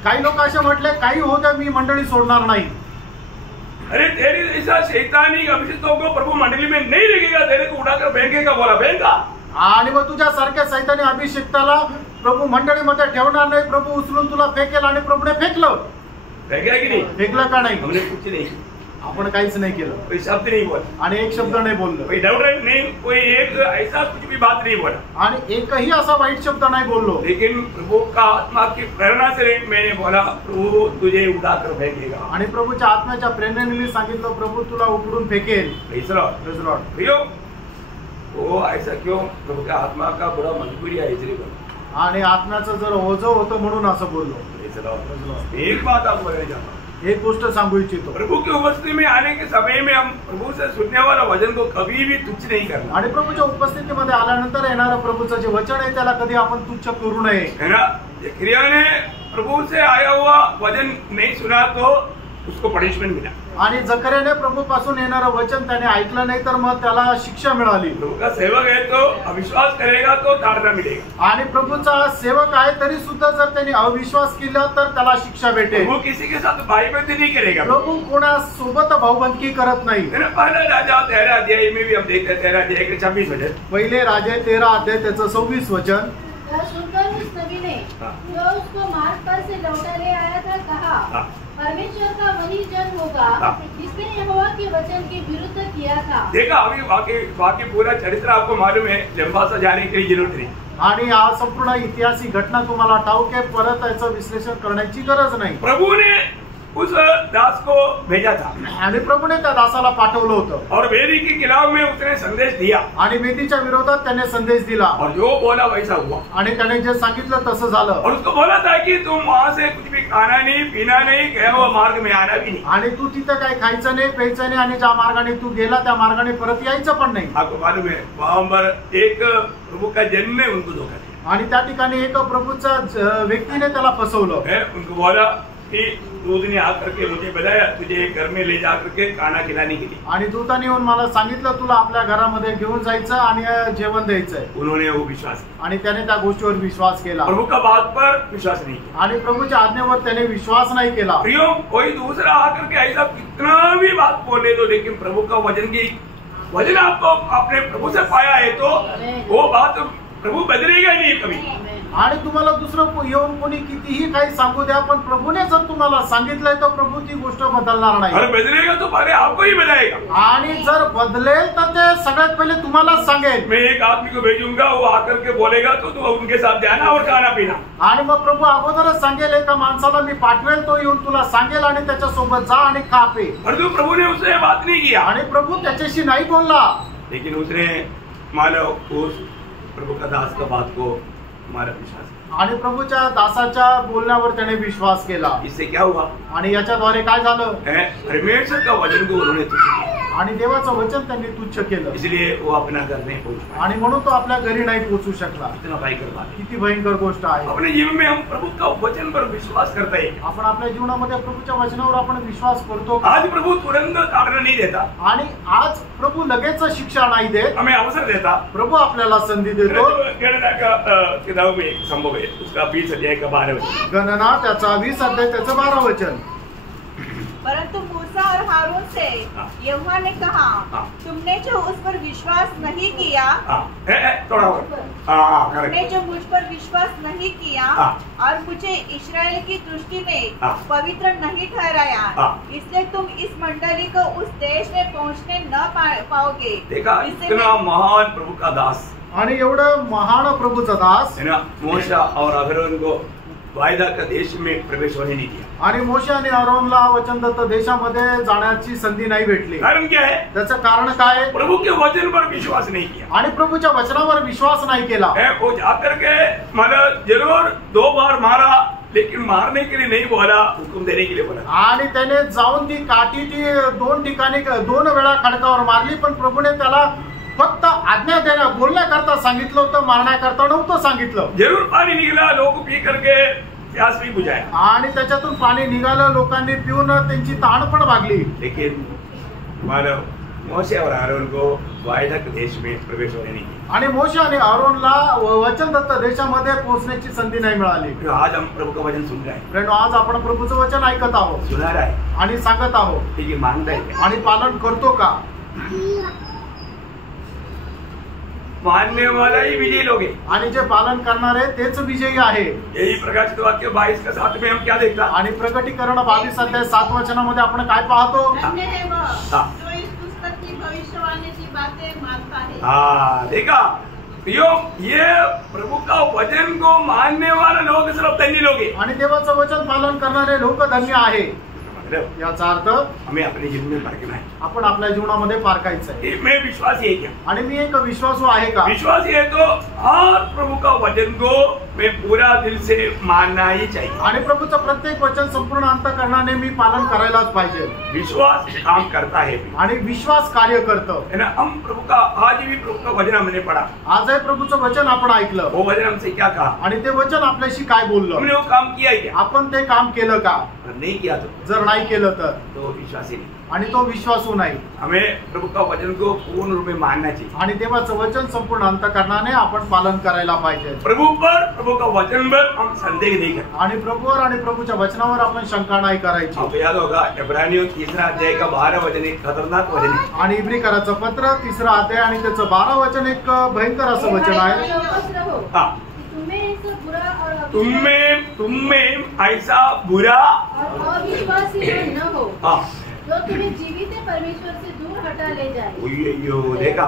काही लोक असे म्हटले, काही होतं मी मंडळी सोडणार नाही। अरे तेरी ऐसा शैतानी अभिषेकों को प्रभु मंडली में नहीं लगेगा, तेरे को उठाकर फेंकेगा, बोला फेंका। आणि मग तुझ्या सारख्या सैतानी अभिषेक्ताला प्रभू मंडळीमध्ये ठेवणार नाही, प्रभू उचलून तुला फेकेल। आणि प्रभूने फेकलं, फेंका की नहीं? फेकलं का नाही? हमने कुछ नहीं, आपण काहीच नाही केलं, कोई शब्द नहीं बोला, आणि एक शब्द नाही बोललो, कोई डाउट नहीं, कोई एक ऐसा कुछ भी बात नहीं बोला, आणि एकही असा वाईट शब्द नाही बोललो। लेकिन प्रभु का आत्मा की प्रेरणा से मैंने बोला, प्रभु तुझे उठाकर फेंकेगा। आणि प्रभूच्या आत्म्याच्या प्रेरणेने मी सांगितलं, प्रभू तुला उकडून फेकेल। Praise Lord. प्रियो, वो ऐसा क्यों? प्रभु का आत्मा का बड़ा मजबूरी है, इसलिए बोला। आणि आत्म्याचं जर ओझं होतं म्हणून असं बोललो। Praise Lord. एक बात आपको बताना चाहता हूँ, एक गोष्ट सांगू इच्छितो, प्रभु की उपस्थिति में आने के समय में हम प्रभु से सुनने वाला वचन को कभी भी तुच्छ नहीं करना। आणि प्रभूच्या उपस्थितीमध्ये आल्यानंतर येणारं प्रभूचं जे वचन आहे त्याला कधी आपण तुच्छ करू नये। है ना? जकरिया ने प्रभु से आया हुआ वचन नहीं सुना तो उसको पनिशमेंट मिला। आणि जकर्याने प्रभू पासून येणारं वचन त्याने ऐकलं नाही तर मग त्याला शिक्षा मिळाली। प्रभु का सेवक है तो अविश्वास करेगा तो ताड़ना मिलेगा। आणि प्रभूचा सेवक आहे तरी सुद्धा जर त्याने अविश्वास केला तर त्याला शिक्षा भेटेल। प्रभु किसी के साथ भाईबंदी नहीं करेगा। प्रभू कोणा सोबत भाऊबंदकी करत नाही। पहला राजा 13 अध्याय में भी हम देखते हैं 13 अध्याय के 26 वचन। पहिले राजे 13 अध्याय त्याचं 26 वचन। सुनकर उस नबी ने जो उसको मार्ग पर से लौटा ले आया था कहा, परमेश्वर का वही जन होगा जिसने यहोवा के वचन के विरुद्ध किया था। देखा अभी बाकी पूरा चरित्र आपको मालूम है, लंबा सा जाने की जरूरत नहीं। आणि हा संपूर्ण ऐतिहासिक घटना तुम्हाला ठाऊक आहे, परत याचं विश्लेषण करण्याची गरज नाही। प्रभु ने उस दास को भेजा था आणि प्रभूने त्या दासाला पाठवलं होतं और वेदी के खिलाफ में उसने संदेश दिया आणि वेदीच्या विरोधात त्याने संदेश दिला और जो बोला वैसा हुआ आणि त्याने जे सांगितलं तसं झालं। और उसको बोला था कि तुम वहाँ से कुछ भी खाना नहीं पीना नहीं, गया हुआ मार्ग में आना भी नहीं। आणि तू तिथं काही खायचं नाही प्यायचं नाही आणि ज्या मार्गाने तू गेला त्या मार्गाने परत यायचं पण नाही। आपको मालूम है वहाँ पर एक प्रभु का जन ने उनको धोखा दिया आणि त्या ठिकाणी एक प्रभूचा व्यक्तीने त्याला फसवलं। उनको बोला कि दूध ने आकर के मुझे बताया तुझे घर में ले जा करके खाना खिलाने के लिए। आणि दूताने येऊन मला सांगितलं तुला आपल्या घरामध्ये घेऊन जायचं आणि जेवण द्यायचंय। उन्होंने वो विश्वास किया आणि त्याने त्या गोष्टीवर विश्वास केला। प्रभु का बात पर विश्वास नहीं किया आणि प्रभूच्या आज्ञेवर त्याने विश्वास नाही केला। प्रियो कोई दूसरा आकर के ऐसा कितना भी बात बोले दो, लेकिन प्रभु का वचन आपको अपने प्रभु से पाया है तो वो बात प्रभु बदलेगा नहीं कभी। आणि तुम्हाला दुसरं येऊन कोणी कितीही काही सांगू द्या, पण प्रभूने जर तुम्हाला सांगितलंय तर प्रभू ती गोष्ट बदलणार नाही। अरे बदलेगा तो पहले आपको ही बताएगा। आणि जर बदलेल तर ते सगळ्यात पहिले तुम्हालाच सांगेल। मैं एक आदमी को भेजूंगा, वो आकर के बोलेगा तो तू उनके साथ जाना और खाना पीना। आणि मग प्रभू अगोदरच सांगेल एका माणसाला मी पाठवेल, तो येऊन तुला सांगेल आणि त्याच्यासोबत जा आणि खा पे। परंतु प्रभु ने उससे बात नहीं किया आणि प्रभू त्याच्याशी नाही बोलला, लेकिन उसने मानो उस प्रभु का दास का बात को हमारा विश्वास। आणि प्रभूच्या दासाच्या बोलण्यावर त्याने विश्वास केला। इससे क्या हुआ? आणि याच्याद्वारे काय झालं? परमेश्वर का वचन को उन्होंने तुच्छ किया आणि देवाचं वचन त्यांनी तुच्छ केलं, इसलिए वो अपना घर नहीं पहुंच पाया। आणि म्हणून तो आपल्या घरी नाही पोहोचू शकला। इतना भयंकर बात है। किती भयंकर गोष्ट आहे। अपने जीवन में हम प्रभु का वचन पर विश्वास करते हैं। आपण आपल्या जीवनामध्ये प्रभूच्या वचनावर आपण विश्वास करतो। आज प्रभु तुरंत ताड़ना नहीं देता आणि आज प्रभू लगेच शिक्षा नाही देत, हमें अवसर देता। प्रभू आपल्याला संधी देतो। गणना का किताब में एक संभव है, उसका 20 अध्याय का 12 वचन। गणना त्याचा 20 अध्याय त्याचं 12 वचन। परंतु मूसा और हारून से यहोवा ने कहा, तुमने जो उस पर विश्वास नहीं किया, तुमने जो मुझ पर विश्वास नहीं किया और मुझे इस्राएल की दृष्टि में पवित्र नहीं ठहराया, इसलिए तुम इस मंडली को उस देश में पहुंचने न पाओगे। देखा इतना महान प्रभु का दास आणि एवढं महान प्रभूचा दास है ना, मोशा और अहरोन को वायदा का देश में प्रवेश होने नहीं दिया। आणि मोशे आणि अहरोनला वचनदत्त देशामध्ये जाण्याची संधी नाही भेटली। कारण क्या है? त्याचं कारण काय? प्रभु के वचन पर विश्वास नहीं किया आणि प्रभूच्या वचनावर विश्वास नाही केला। वो जाकर के मतलब जरूर 2 बार मारा, लेकिन मारने के लिए नहीं बोला, हुक्म देने के लिए बोला। आणि त्याने जाऊन ती काठी ती 2 ठिकाणी 2 वेळा खडकावर मारली, पण प्रभूने त्याला फक्त आज्ञा देण्या बोलण्याकरता सांगितलं होतं, मारण्याकरता नव्हतं सांगितलं। जरूर पानी निकला, लोग पी करके प्यास भी बुझाया आणि त्याच्यातून पाणी निघालं, लोकांनी पिऊन त्यांची तहान पण भागली। लेकिन मानव मोशे और आरोन को वायदा के देश में प्रवेश होने नहीं दिया। आणि मोशे आणि आरोनला वचनदत्त देशामध्ये पोहोचण्याची संधी नाही मिळाली। आज हम प्रभु का वचन सुन रहे हैं। फ्रेंड, आज आपण प्रभूचं वचन ऐकत आहोत, सुना रहा है आणि सांगत आहोत, ठीक है, मानता है आणि पालन करतो का? मानने वाला ही विजयी लोग हैं, आणि जे पालन करणारे तेच विजयी आहे। यही प्रकाशित वाक्य 22 का 7 में हम क्या देखता? आणि प्रकटीकरण 22 अध्याय 7 वचनामध्ये आपण काय पाहतो? धन्य है वह जो इस पुस्तक की भविष्यवाणी की बातें मानता है। देखा ये प्रभु का वचन को मानने वाले लोग सिर्फ धन्य लोग हैं। आणि देवाचं वचन पालन करणारे लोक धन्य आहे। याचा अर्थ हमें अपने जीवन में पारखना है, आपण आपल्या जीवनामध्ये पारखायचं आहे। मैं विश्वासी है क्या? आणि मी एक विश्वासू आहे का? विश्वासी है तो हर प्रभु का वचन को मैं पूरा दिल से मानना ही चाहिए। आणि प्रभूचं प्रत्येक वचन संपूर्ण अंतःकरणाने मी पालन करायलाच पाहिजे। विश्वास काम करता है आणि विश्वास कार्य करतं, है ना। हम प्रभु का आज भी प्रभु का वचन हमने पढ़ा, आजही प्रभूचं वचन आपण ऐकलं, वो वचन हमसे क्या कहा, आणि ते वचन आपल्याशी काय बोललं, हमने वो काम किया क्या? आपण ते काम केलं का? नहीं किया तो जर नाही नाही केलं तर तो विश्वासी नहीं। आणि तो विश्वासू नाही। हमें प्रभु का वचन को पूर्ण रूप में मानना चाहिए आणि देवाचं वचन संपूर्ण अंतःकरणाने आपण पालन करायला पाहिजे। प्रभु पर, प्रभु का वचन पर हम संदेह नहीं करते आणि प्रभूवर आणि प्रभूच्या वचनावर आपण शंका नाही करायची। आपको याद होगा इब्रानियों 3 अध्याय का 12 वचन एक खतरनाक वचन है आणि इब्रिकराचं पत्र 3 अध्याय आणि त्याचं 12 वचन एक भयंकर असं वचन आहे। हाँ, तुम में ऐसा बुरा और अविश्वासी न हो हाँ जो तुम्हें जीवित परमेश्वर से दूर हटा ले जाए। उय्यो, देखा,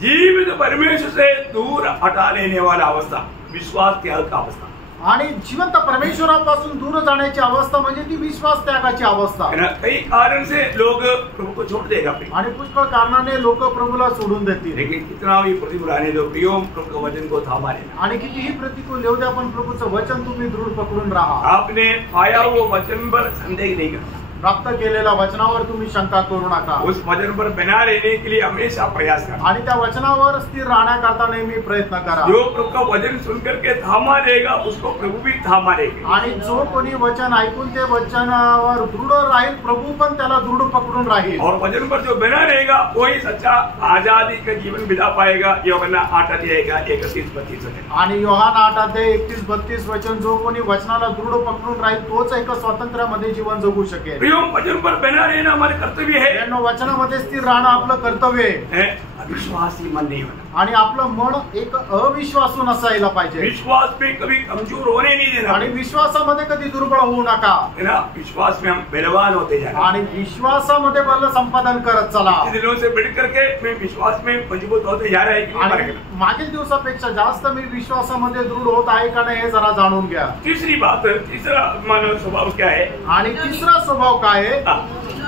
जीवित परमेश्वर से दूर हटा लेने वाला अवस्था विश्वास त्याग का अवस्था आणि जिवंत परमेश्वरापासून दूर जाण्याची अवस्था म्हणजे ती विश्वास त्यागाची अवस्था। कई कारण से लोग प्रभु को छोड़ देगा आणि पुष्कळ कारणाने लोक प्रभूला सोडून देतील। लेकिन कितना भी प्रतिकूल आने दो प्रियो, प्रभु के वचन को थामा लेना। आणि कितीही प्रतिकूल येऊ द्या पण प्रभूचं वचन तुम्ही दृढ पकडून राहा। आपने पाया वो वचन पर संदेह नहीं करना, प्राप्त केलेल्या वचनावर तुम्ही शंका करू नका। उस वचन पर बना रहने के लिए हमेशा प्रयास करना आणि त्या वचनावर स्थिर राहण्याकरता नेहमी प्रयत्न करा। जो प्रभु का वचन सुन करके थामा रहेगा उसको प्रभु भी थामा रहेगा आणि जो कोणी वचन ऐकून ते वचनावर दृढ राहील प्रभू पण त्याला दृढ पकडून राहील। और वचन पर जो बना रहेगा वही सच्चा आजादी का जीवन बिता पाएगा। यूहन्ना 8 अध्याय 31-32 आणि योहान 8 अध्याय 31-32 वचन जो कोणी वचनाला दृढ पकडून राहील तोच एक स्वातंत्र्यामध्ये जीवन जगू शकेल। वचन पर बना रहना हमारे कर्तव्य है। वचनामध्ये स्थिर राहणं आपलं कर्तव्य आहे। अविश्वासी मन नहीं होना आणि आपलं मन एक अविश्वासू नसायला पाहिजे। विश्वास पे कभी कमजोर होने नहीं देना आणि विश्वासामध्ये कधी दुर्बळ होऊ नका है ना। विश्वास में हम बलवान होते जा रहे हैं आणि विश्वासामध्ये बल संपादन करत चला। दिनों से बढ़ करके मैं विश्वास में मजबूत होते जा रहा है कि मागील दिवसापेक्षा जास्त मी विश्वासामध्ये दृढ होत आहे का नाही हे जरा जाणून घ्या। तीसरी बात, तीसरा मानव स्वभाव क्या है आणि तिसरा स्वभाव काय आहे?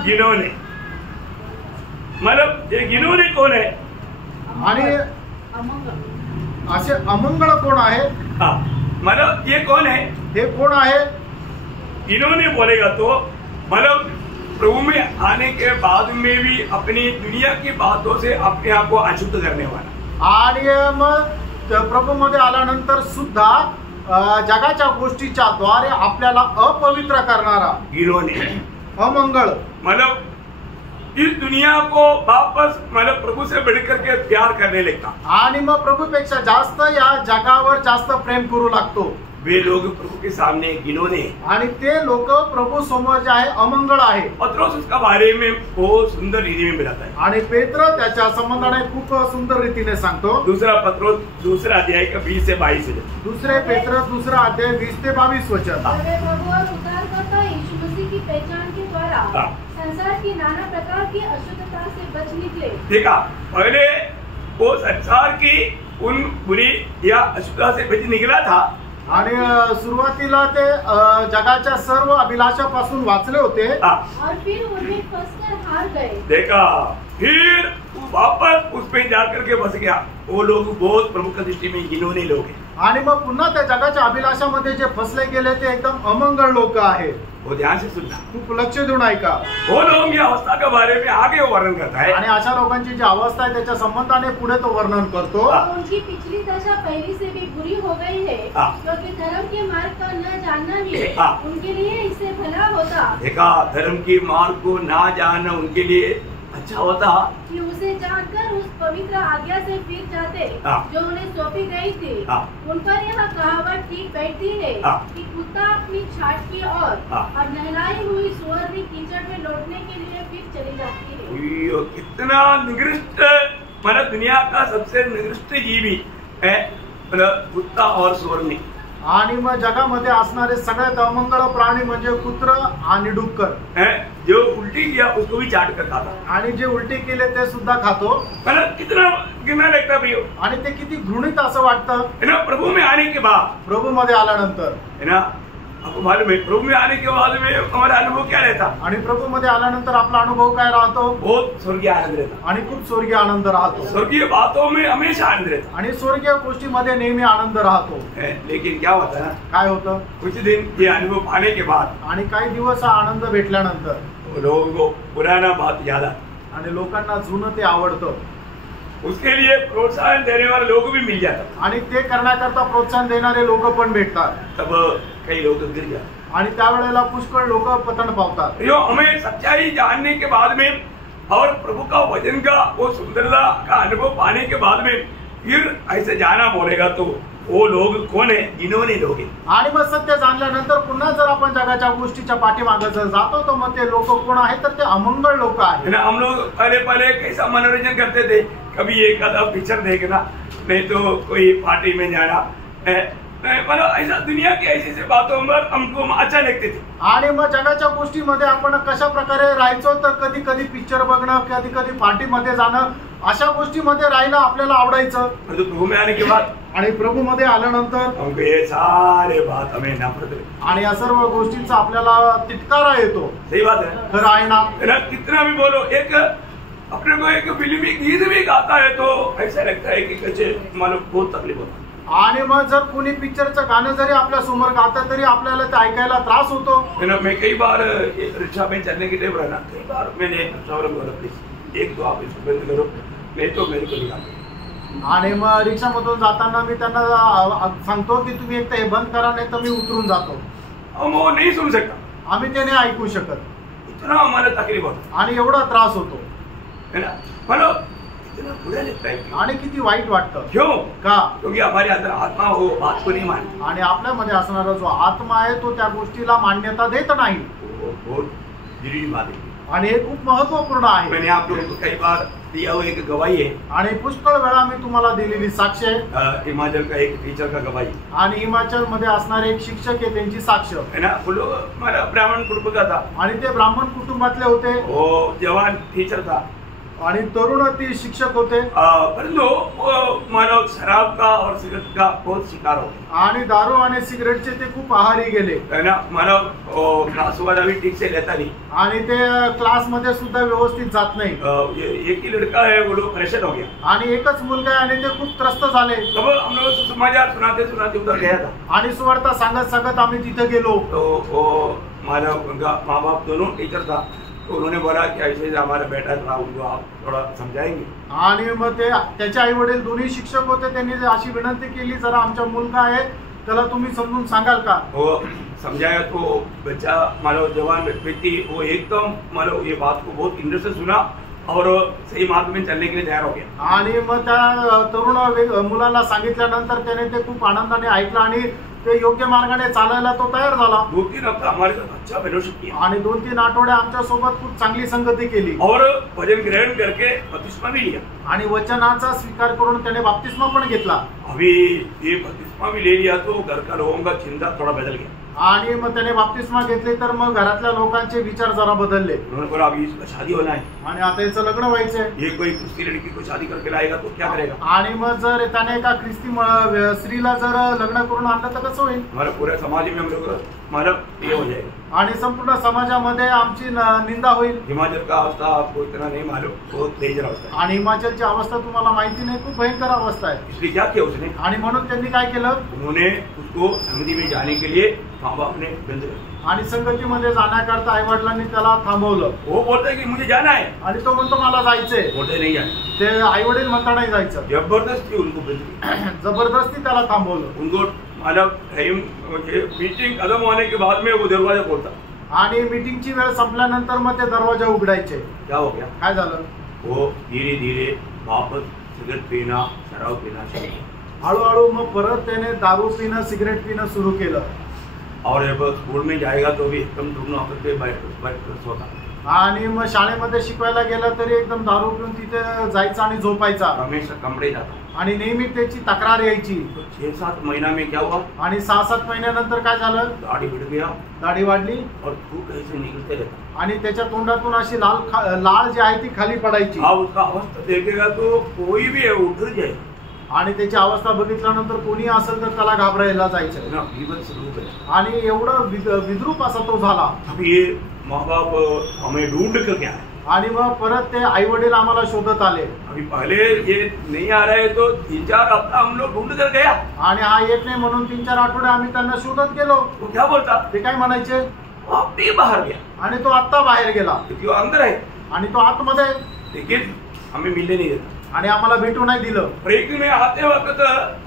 गिनोने, मतलब ये गिनोने कौन है? आणि असे अमंगळ कोण आहे? मतलब ये कौन है? हे कोण आहे? इन्होंने बोलेगा तो मतलब प्रभु में आने के बाद में भी अपनी दुनिया की बातों से अपने आप को अशुद्ध करने वाला आणि मग प्रभू मध्ये आल्यानंतर सुद्धा जगाच्या गोष्टीच्या द्वारे आपल्याला अपवित्र करणारा गिनोने अमंगळ मतलब इस दुनिया को वापस मतलब प्रभु से बढ़कर के प्यार करने लगता आणि मग प्रभूपेक्षा जास्त या जगावर जास्त प्रेम करू लागतो। वे लोग प्रभु के सामने गिनोने आणि ते लोक प्रभु समोर जे आहे अमंगळ आहे। पत्रोस उसका बारे में बहुत सुंदर रीति में बताता है आणि पेत्र त्याच्या संबंधाने खूप सुंदर रीतीने सांगतो। दूसरा पत्रोस 2 अध्याय का 20 से 22 दुसरे पेत्र 2 अध्याय 20 से 22 वचन। प्रभु और उद्धारकर्ता यीशु मसीह की पहचान के द्वारा संसार की नाना प्रकार की अशुद्धता से बच निकले। देखा, पहले वो संसार की उन बुरी या अशुद्धता से बच निकला था आणि सुरुवातीला ते जगाच्या सर्व अभिलाषापासून वाचले होते और फिर उनमें फंसकर हार गए। देखा, फिर वापस उस पे जाकर के बस गया। वो लोग बहुत प्रमुख दृष्टि में गिनोने लोग हैं आणि मग पुन्हा त्या जगाच्या अभिलाषामध्ये जे फसले गेले ते एकदम अमंगळ लोक आहे। वो ध्यान से सुनना, खूप लक्ष देऊन ऐका। वो लोग की अवस्था के बारे में आगे वर्णन करता है आणि अशा लोकांची जी अवस्था आहे त्याच्या संबंधाने पुढे तो वर्णन करतो। उनकी पिछली दशा पहले से भी बुरी हो गई है क्योंकि धर्म के मार्ग का न जानना भी उनके लिए इससे भला होता। देखा, धर्म के मार्ग को ना जानना उनके लिए अच्छा होता कि उसे जानकर उस पवित्र आज्ञा से फिर जाते जो उन्हें सौंपी गई थी। उन पर यह कहावत ठीक बैठती है कि कुत्ता अपनी छाट की और नहलाई हुई सुअर भी कीचड़ में लौटने के लिए फिर चली जाती है। कितना निकृष्ट, मतलब दुनिया का सबसे निकृष्ट जीवी है मतलब कुत्ता और सुअर नहीं। आणि मग जगामध्ये असणारे सगळ्यात अमंगळ प्राणी म्हणजे कुत्र आणि डुक्कर। जो उल्टी किया उसको भी चाट कर खाता आणि जे उलटी केले ते सुद्धा खातो। मतलब कितना घृणा लगता प्रियो, आणि ते किती घृणित असं वाटतं है ना। प्रभु में आने के बाद, प्रभु मध्ये आल्यानंतर है ना, आपको मालूम है प्रभु में आने के बाद में हमारा अनुभव क्या रहता? आणि प्रभु मध्ये आल्यानंतर आपला अनुभव काय राहतो? बहुत स्वर्गीय आनंद रहता आणि खूप स्वर्गीय आनंद राहतो। स्वर्गीय बातों में हमेशा आनंद रहता आणि स्वर्गीय गोष्टीमध्ये नेहमी आनंद राहतो। लेकिन क्या होता है, काय होतं? कुछ दिन ये अनुभव पाने के बाद आणि काही दिवस हा आनंद भेटल्यानंतर लोगों को पुराना बात याद आता आणि लोकांना जुनं ते आवडतं। उसके लिए प्रोत्साहन देने वाले लोग भी मिल जाता आणि ते करण्याकरता प्रोत्साहन देणारे लोक पण भेटतात। तब कई लोग गिर जाते आणि त्यावेळेला पुष्कळ लोक पतन पावतात। यो हमें सच्चाई जानने के बाद में और प्रभु का वचन का वो सुंदरता का अनुभव पाने के बाद में फिर ऐसे जाना बोलेगा तो वो लोग कौन है जिन्होंने लोग है। आणि मग सत्य जाणल्यानंतर पुन्हा जर आपण जगाच्या गोष्टीच्या पाठीमागे जर जातो तर मग ते लोक कोण आहेत तर ते अमंगळ लोक आहेत। हम लोग पहले कैसा मनोरंजन करते थे, कभी एक आधा पिक्चर देखना, नहीं तो कोई पार्टी में जाना, मतलब ऐसा दुनिया की ऐसी बातों पर हमको अच्छा लगते थे। आणि मग जगाच्या गोष्टीमध्ये आपण कशा प्रकारे राहायचो तर कधी कधी पिक्चर बघणं, कधी कधी पार्टीमध्ये जाणं, अशा गोष्टीमध्ये राहायला आपल्याला आवडायचं। तो प्रभु में आने के बाद आणि प्रभू मध्ये आल्यानंतर हमको ये सारे बात हमें नफरत है आणि या सर्व गोष्टींचा आपल्याला तिटकारा येतो। सही बात है, खरं आहे ना? कितना भी बोलो, एक अपने को एक फिल्मी गीत भी गाता है तो ऐसा लगता है कि कैसे मानो बहुत तकलीफ होता है। आणि मग जर कोणी पिक्चरचं गाणं जरी आपल्या समोर गातं तरी आपल्याला ते ऐकायला त्रास होतो। मैं कई बार रिक्शा में चलने के लिए रहना, कई बार मैंने रिक्शावाला बोला प्लीज एक दो आप इसको बंद करो, नहीं तो मेरे को निकाल। आणि मग रिक्षामधून जाताना मी त्यांना सांगतो की तुम्ही एक तर हे बंद करा, नाही तर मी उतरून जातो। हम वो नहीं सुन सकता, आम्ही ते नाही ऐकू शकत, इतना हमारा तकलीफ होता आणि एवढा त्रास होतो है ना। मतलब इतना बुरा लगता है आणि किती वाईट वाटतं। क्यों? का? क्योंकि हमारे अंदर आत्मा वो बात को नहीं मानती आणि आपल्यामध्ये असणारा जो आत्मा आहे तो त्या गोष्टीला मान्यता देत नाही। वो बहुत जरूरी बात है आणि हे खूप महत्वपूर्ण आहे। मैंने आप लोगों को कई बार दिया हुआ एक गवाही है, आणि पुष्कळ वेळा मी तुम्हाला दिलेली साक्ष आहे। हिमाचल का एक टीचर का गवाही आणि हिमाचल मध्ये असणारे एक शिक्षक आहे त्यांची साक्ष है ना। वो लोग हमारा ब्राह्मण कुटुंब का था, आणि ते ब्राह्मण कुटुंबातले होते। वो जवान टीचर था आणि तरुण ती शिक्षक होते, परंतु वो मानो शराब का और सिगरेट का बहुत शिकार हो गए आणि दारू आणि सिगरेटचे ते खूप आहारी गेले। है ना। मानो क्लास वाला भी ठीक से लेता नहीं, आणि ते क्लास मध्ये सुद्धा व्यवस्थित जात नाही। एक ही लड़का है, वो लोग परेशान हो गया आणि एकच मुलगा आहे आणि ते खूप त्रस्त झाले। तब हम लोग समाचार सुनाते सुनाते उधर गया था, आणि सुवार्ता सांगत सांगत आम्ही तिथे गेलो। तो वो मानो उनका माँ बाप दोनों टीचर था, तो उन्होंने बोला कि ऐसे हमारा बेटा था, उनको आप थोड़ा समझाएंगे। आणि मग ते त्याचे आई वडील दोन्ही शिक्षक होते, त्यांनी अशी विनंती केली जरा आमचा मुलगा आहे त्याला तुम्ही समजून सांगाल का? वो समझाया तो बच्चा मानो जवान व्यक्ति वो एकदम मानो ये बात को बहुत इंटरेस्ट से सुना और सही मार्ग में चलने के लिए तैयार हो गया। आणि मग त्या तरुण मुलाला सांगितल्यानंतर त्याने ते खूप आनंदाने ऐकलं आणि ते योग्य मार्गाने चालायला तो तयार झाला। 2-3 हफ्ता हमारे साथ अच्छा फेलोशिप किया आणि 2-3 आठवडे आमच्या सोबत खूप चांगली संगती केली और भजन ग्रहण करके बपतिस्मा भी लिया। आणि वचनाचा स्वीकार करून त्याने बपतिस्मा पण घेतला। अभी ये बपतिस्मा भी ले लिया तो घर का लोगों का चिंता थोड़ा बदल गया। आणि मग त्याने बपतिस्मा घेतली तर मग घरातल्या लोकांचे विचार जरा बदलले। उन्होंने बोला अभी इसका शादी होना है, आणि आता याचं लग्न व्हायचंय, ये कोई दूसरी लड़की को शादी करके लाएगा तो क्या करेगा। आणि मग जर त्याने एका ख्रिस्ती स्त्रीला जर लग्न करून आणलं तर कसं होईल? हमारे पूरे समाज में हम लोग मतलब ये हो जाएगा आणि संपूर्ण समाजामध्ये आमची निंदा होईल। हिमाचल का अवस्था आपको इतना नहीं मालूम, बहुत डेंजर अवस्था है। आणि हिमाचलची अवस्था तुम्हाला माहिती नाही, खूप भयंकर अवस्था आहे। इसलिए क्या किया उसने, आणि म्हणून त्यांनी काय केलं, उन्होंने उसको संगति में जाने के लिए माँ बाप ने बंद कर दिया। आणि संगतीमध्ये जाण्याकरता आई वडिलांनी त्याला थांबवलं। वो बोलता है कि मुझे जाना है, आणि तो म्हणतो मला जायचंय, बोलते नहीं जाना। ते आई वडील म्हणता नाही जायचं, जबरदस्ती उनको बंद किया, जबरदस्ती त्याला थांबवलं। उनको मतलब टाइम मीटिंग खत्म होने के बाद में वो दरवाजा खोलता आणि मीटिंगची वेळ संपल्यानंतर मग ते दरवाजा उघडायचे। क्या हो गया, काय झालं, वो धीरे धीरे वापस सिगरेट पीना शराब पीना शुरू किया। हळूहळू मग परत त्याने दारू पिणं सिगरेट पिणं सुरू केलं। और जब स्कूल में जाएगा तो भी एकदम दोनों आपस में बैठ सोता, आणि मग शाळेमध्ये शिकवायला गेला तरी एकदम दारू पिऊन तिथे जायचा आणि झोपायचा। हमेशा कमरे जाता आणि नेहमी त्याची तक्रार यायची। तो 6-7 महीना में क्या हुआ, आणि 6-7 महिन्यानंतर काय झालं, दाढ़ी बढ़ गया दाढी वाढली और थूक कैसे निकलते रहता। आणि त्याच्या तोंडातून अशी लाळ जी आहे ती खाली पडायची। आप उसका अवस्था देखेगा तो कोई भी है उधर जाएगा, आणि त्याची अवस्था बघितल्यानंतर कोणी असेल तर त्याला घाबरायला जायचं। ना विवश रूप है। आणि एवढं विद्रूप असा तो झाला। अब ये माँ बाप हमें ढूंढ कर क्या है, आणि मग परत ते आई वडील आम्हाला शोधत आले। अभी पहले ये नहीं आ रहे तो 3-4 हफ्ता हम लोग ढूंढ कर गया, आणि हा येत नाही म्हणून 3-4 आठवडे आम्ही त्यांना शोधत गेलो। तो क्या बोलता, ते काय म्हणायचे, आप भी बाहर गया, आणि तो आत्ता बाहेर गेला, क्योंकि वो अंदर है, आणि तो आतमध्ये, लेकिन हमें मिलने नहीं देता। आणि आम्हाला भेटू नाही दिलं। ब्रेक में आते वक्त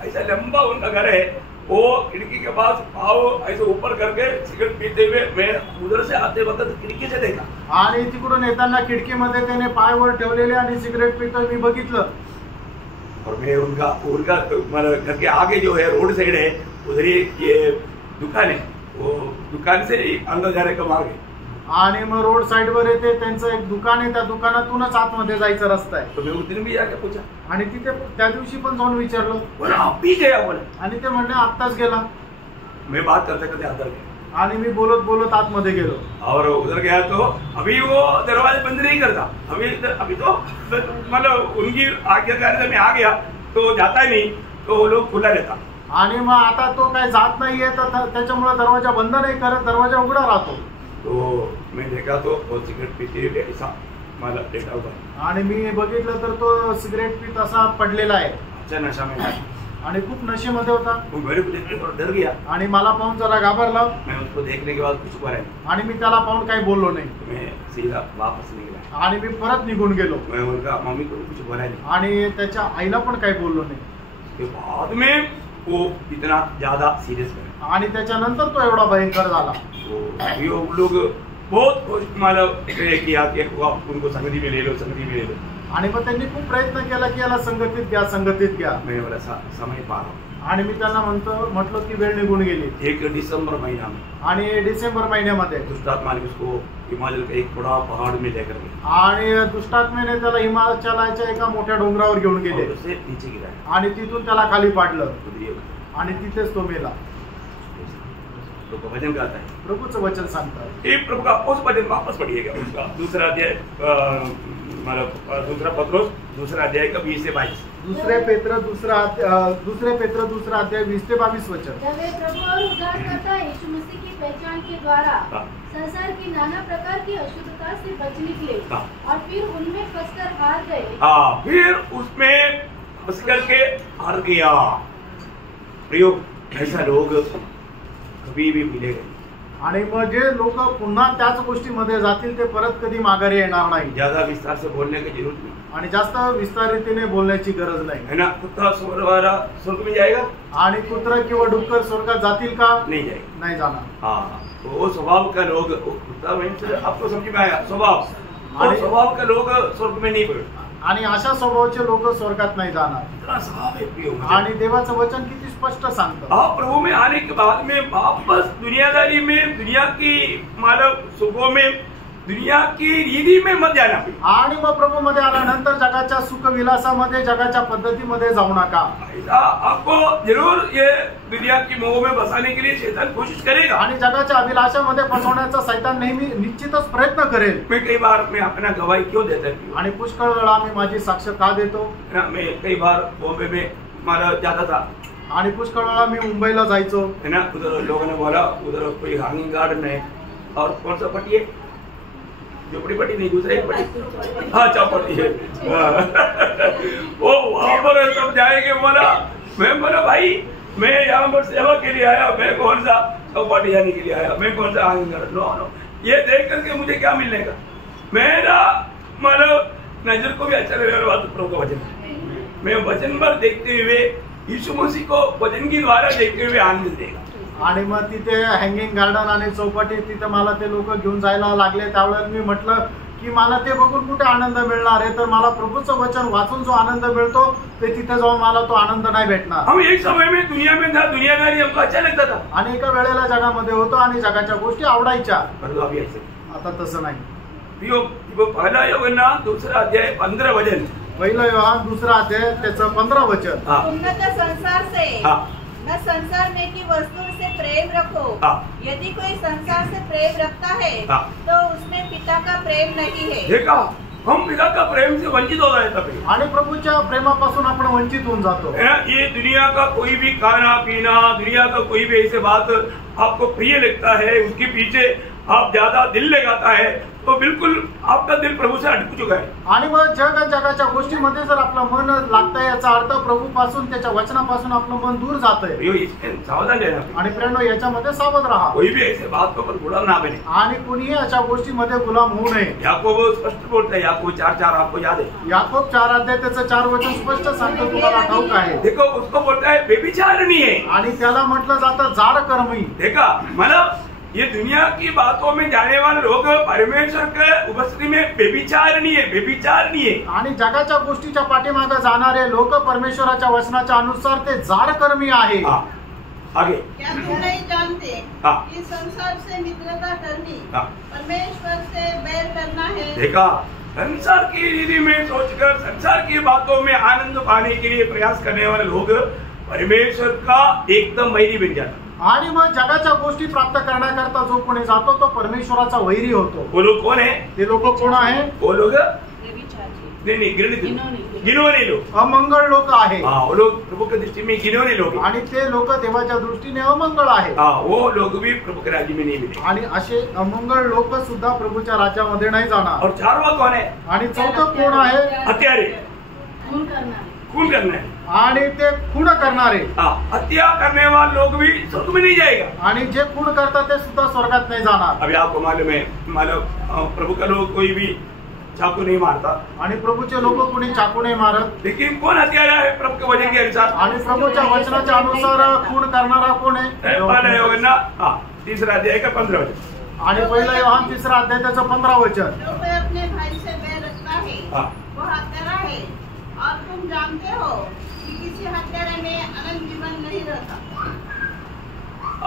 ऐसा लंबा उनका घर है, वो खिड़की के पास पाव ऐसे ऊपर करके सिगरेट पीते हुए मैं उधर से आते वक्त खिड़की से देखा। आणि तिकडून येताना खिडकीमध्ये त्याने पाय वर ठेवलेले आणि सिगरेट पितोय मी बघितलं। और मैं उनका मतलब घर के आगे जो है रोड साइड है उधर ये दुकान है, वो दुकान से अंदर जाने का मार्ग है। आणि मग रोड साइड वर येते त्यांचं एक दुकान आहे, त्या दुकानातूनच आतमध्ये जायचा रस्ता आहे। तो मैं उस दिन भी जाके पूछा आणि तिथे त्या दिवशी पण जाऊन विचारलं, बोला आप भी गया बोले, आणि ते म्हणले आत्ताच गेला। मैं बात करते करते अंदर गया आणि मी बोलत बोलत आतमध्ये गेलो और उधर गया तो अभी वो दरवाजे बंद नहीं करता, अभी तो मतलब उनकी आज्ञाकारी मैं आ गया तो जाता ही नहीं, तो वो लोग खुला रहता। आणि मग आता तो काय जात नाहीये तर त्याच्यामुळे दरवाजा बंद नाही करत, दरवाजा उघडा राहतो। तो मैं देखा तो वो सिगरेट पीते हुए ऐसा मला लेटा हुआ आणि मी बघितलं तर तो सिगरेट पीत असा पडलेला आहे, अच्छा नशा में था आणि खूप नशेमध्ये होता। वो मेरे को देखने पर डर गया, आणि मला पाहून जरा घाबरला मैं उसको देखने के बाद कुछ बोला नहीं, आणि मी त्याला पाहून काही बोललो नाही मैं सीधा वापस निकला। आणि मी परत निघून गेलो मैं उनका मम्मी को कुछ बोला नहीं, आणि त्याच्या आईला पण काही बोललो नाही। के बाद में वो इतना ज्यादा सीरियस बना आणि त्याच्यानंतर तो एवढा भयंकर झाला। तो अभी वो लोग बहुत मतलब किया कि उनको संगति में ले लो, संगति में ले लो। आणि मग त्यांनी खूप प्रयत्न केला की याला संगतीत घ्या, संगतीत घ्या। मैंने बोला समय पार हो, आणि मी त्यांना म्हटलं की वेळ निघून गेली। 1 दिसंबर महीना में आणि डिसेंबर महिन्यामध्ये दुष्टात्मा ने उसको हिमाचल के एक बड़ा पहाड़ में लेकर गए आणि दुष्टात्मेने त्याला हिमाचलाच्या एका मोठ्या डोंगरावर घेऊन गेले और उसे नीचे गिराया, आणि तिथून त्याला खाली पाडलं खुद ये बताया। आणि तिथेच तो मेला। तो भजन गाता है, प्रभूचं वचन सांगतात। ये प्रभु का उस भजन वापस पढ़िएगा, उसका दूसरा अध्याय मतलब दूसरा पत्रोस दूसरा अध्याय का 20 से 22। दुसरे पेत्र दूसरा अध्याय 20 से 22 वचन। जब वे प्रभु और उद्धारकर्ता यीशु मसीह की पहचान के द्वारा संसार की नाना प्रकार की अशुद्धता से बच निकले और फिर उनमें फंसकर हार गए। फिर उसमें फंस करके हार गया। प्रयोग ऐसा लोग कभी भी मिलेगा, आणि मग जे लोक पुन्हा त्याच गोष्टीमध्ये जातील ते परत कधी माघारी येणार नाही। ज्यादा विस्तार से बोलने की जरूरत नहीं, आणि जास्त विस्तारितीने बोलण्याची गरज नाही, है ना। कुत्ता स्वर्ग में जाएगा, आणि कुत्रा किंवा डुक्कर स्वर्गात जातील का? नहीं जाएगा, नाही जाणार। हाँ, तो वो स्वभाव का लोग, कुत्ता में आपको समझ में आया स्वभाव, और स्वभाव का लोग स्वर्ग में नहीं पड़े, आणि अशा स्वभावाचे लोक स्वर्गात नाही जाणार। इतना साफ है प्रिय, आणि देवाचं वचन किती स्पष्ट सांगतं। आप प्रभु में आने के बाद में वापस दुनियादारी में, दुनिया की मानव सुखों में, दुनिया की रीति में मत जाना। आणि मग प्रभू मध्ये आल्यानंतर जगाच्या सुख विलासामध्ये, जगाच्या पद्धतीमध्ये जाऊ नका। आपको जरूर ये दुनिया की मोह में बसाने के लिए शैतान कोशिश करेगा, आणि जगाच्या अभिलाषामध्ये फसवण्याचा शैतान नेहमी निश्चितच प्रयत्न करेल। मैं कई बार मैं अपना गवाही क्यों देता हूँ, आणि पुष्कळ वेळा मी माझी साक्ष का देतो। मैं कई बार बॉम्बे में मारा जाता था, आणि पुष्कळ वेळा मी मुंबईला जायचो, है ना। उधर लोगों ने बोला उधर कोई हैंगिंग गार्डन है, और कौन सा पट्टी है, झोपड़ी पट्टी नहीं, दूसरा एक पट्टी, हाँ चौपट्टी है। वो वहां पर सब जाएंगे, मैं बोला भाई मैं यहाँ पर सेवा के लिए आया, मैं कौन सा चौपट्टी जाने के लिए आया, मैं कौन सा हैंगिंग गार्डन, नो। ये देख करके मुझे क्या मिलने का, मेरा मतलब नजर को भी अच्छा लगेगा बात प्रभु का वचन, मैं वचन पर देखते हुए यीशु मसीह को वचन के द्वारा देखते हुए आनंद देगा। आणि मग तिथे हँगिंग गार्डन आणि चौपाटी तिथे मला ते लोक घेऊन जायला लागले। त्यावेळेला मी म्हटलं की मला ते बघून कुठे आनंद मिळणार आहे, तर मला प्रभूचं वचन वाचून जो आनंद मिळतो ते तिथे जाऊन मला तो आनंद नाही भेटणार। हम एक समय में दुनिया में था, दुनियादारी हमको अच्छा लगता था, आणि एका वेळेला जगामध्ये होतो आणि जगाच्या गोष्टी आवडायच्या, परंतु अभी ऐसे आता तसं नाही। पहला यूहन्ना दूसरा अध्याय 15 वचन, पहिला योहान दूसरा अध्याय त्याचं 15 वचन। उन्नत संसार से न संसार में की वस्तु से प्रेम रखो, यदि कोई संसार से प्रेम रखता है तो उसमें पिता का प्रेम नहीं है। देखा, हम पिता का प्रेम से वंचित हो रहे थे, आणि प्रभूच्या प्रेमापासून आपण वंचित होऊन जातो। ये दुनिया का कोई भी खाना पीना, दुनिया का कोई भी ऐसे बात आपको प्रिय लगता है, उसके पीछे आप ज्यादा दिल लगाता है, तो बिल्कुल आपका दिल प्रभु से हटक चुका है। आणि मग जगाच्या गोष्टीमध्ये जर आपलं मन लागतंय याचा अर्थ प्रभूपासून त्याच्या वचनापासून आपलं मन दूर जातंय। प्रियो, इसमें सावधान रहना आणि प्रेरणो याच्यामध्ये सावध राहा। कोई भी ऐसे बात पर गुलाम ना बने आणि कोणीही अशा गोष्टीमध्ये गुलाम होऊ नये। याकूब स्पष्ट बोलता है, याकूब 4:4 आपको याद है? याकूब 4 अध्याय त्याचं 4 वचन स्पष्ट सांगतो, तुम्हाला ठाऊक आहे। देखो उसको बोलता है व्यभिचारिणी है, आणि त्याला म्हटलं जातं जाड कर्मी। देखा मतलब ये दुनिया की बातों में जाने वाले लोग परमेश्वर के उपस्थिति में व्यभिचारिणी है, व्यभिचारिणी है। आणि जगाच्या गोष्टीच्या पाठीमागे जाणारे लोक परमेश्वराच्या वचनाच्या अनुसार ते जाड कर्मी आहे। आगे क्या तुम नहीं जानते कि संसार से मित्रता करनी परमेश्वर से बैर करना है? देखा, संसार की रीति में सोचकर संसार की बातों में आनंद पाने के लिए प्रयास करने वाले लोग परमेश्वर का एकदम वैरी बन जाता। आणि मग जगाच्या गोष्टी प्राप्त करण्याकरता जो कोणी जातो तो परमेश्वराचा वैरी होतो। वो लोग कौन है? ते लोक कोण आहे? वो लोग नहीं गिनोने लोग, अमंगळ लोक आहे। वो लोग प्रभु की दृष्टि में गिनोने लोग, आणि ते लोक देवाच्या दृष्टीने अमंगळ आहे। वो लोग भी प्रभु के राज्य में नहीं मिले। आणि असे अमंगळ लोक सुद्धा प्रभूच्या राज्यामध्ये नाही जाणार। और 4वां कौन है? आणि चौथं कोण आहे? हत्यारे, खून करना है, आणि ते खून करणारे। हत्या करने वाले लोग भी स्वर्ग में नहीं जाएगा। आणि जे खून करतात ते सुद्धा स्वर्गात नाही जाणार। अभी आपको मालूम है, मालूम प्रभु का लोग कोई भी चाकू नहीं मारता, आणि प्रभूचे लोक कोणी चाकू नाही मारत। लेकिन कौन हत्यारा है प्रभु के वचन के अनुसार? आणि प्रभूच्या वचनाच्या अनुसार खून करणारा कोण आहे? 3 अध्याय का 15 वचन। आणि पहिला योहान 3 अध्याय त्याचं 15 वचन। जो कोई अपने भाई से बैर रखता है वो हत्यारा है, और तुम जानते हो कि किसी हत्यारे में अनंत जीवन नहीं रहता।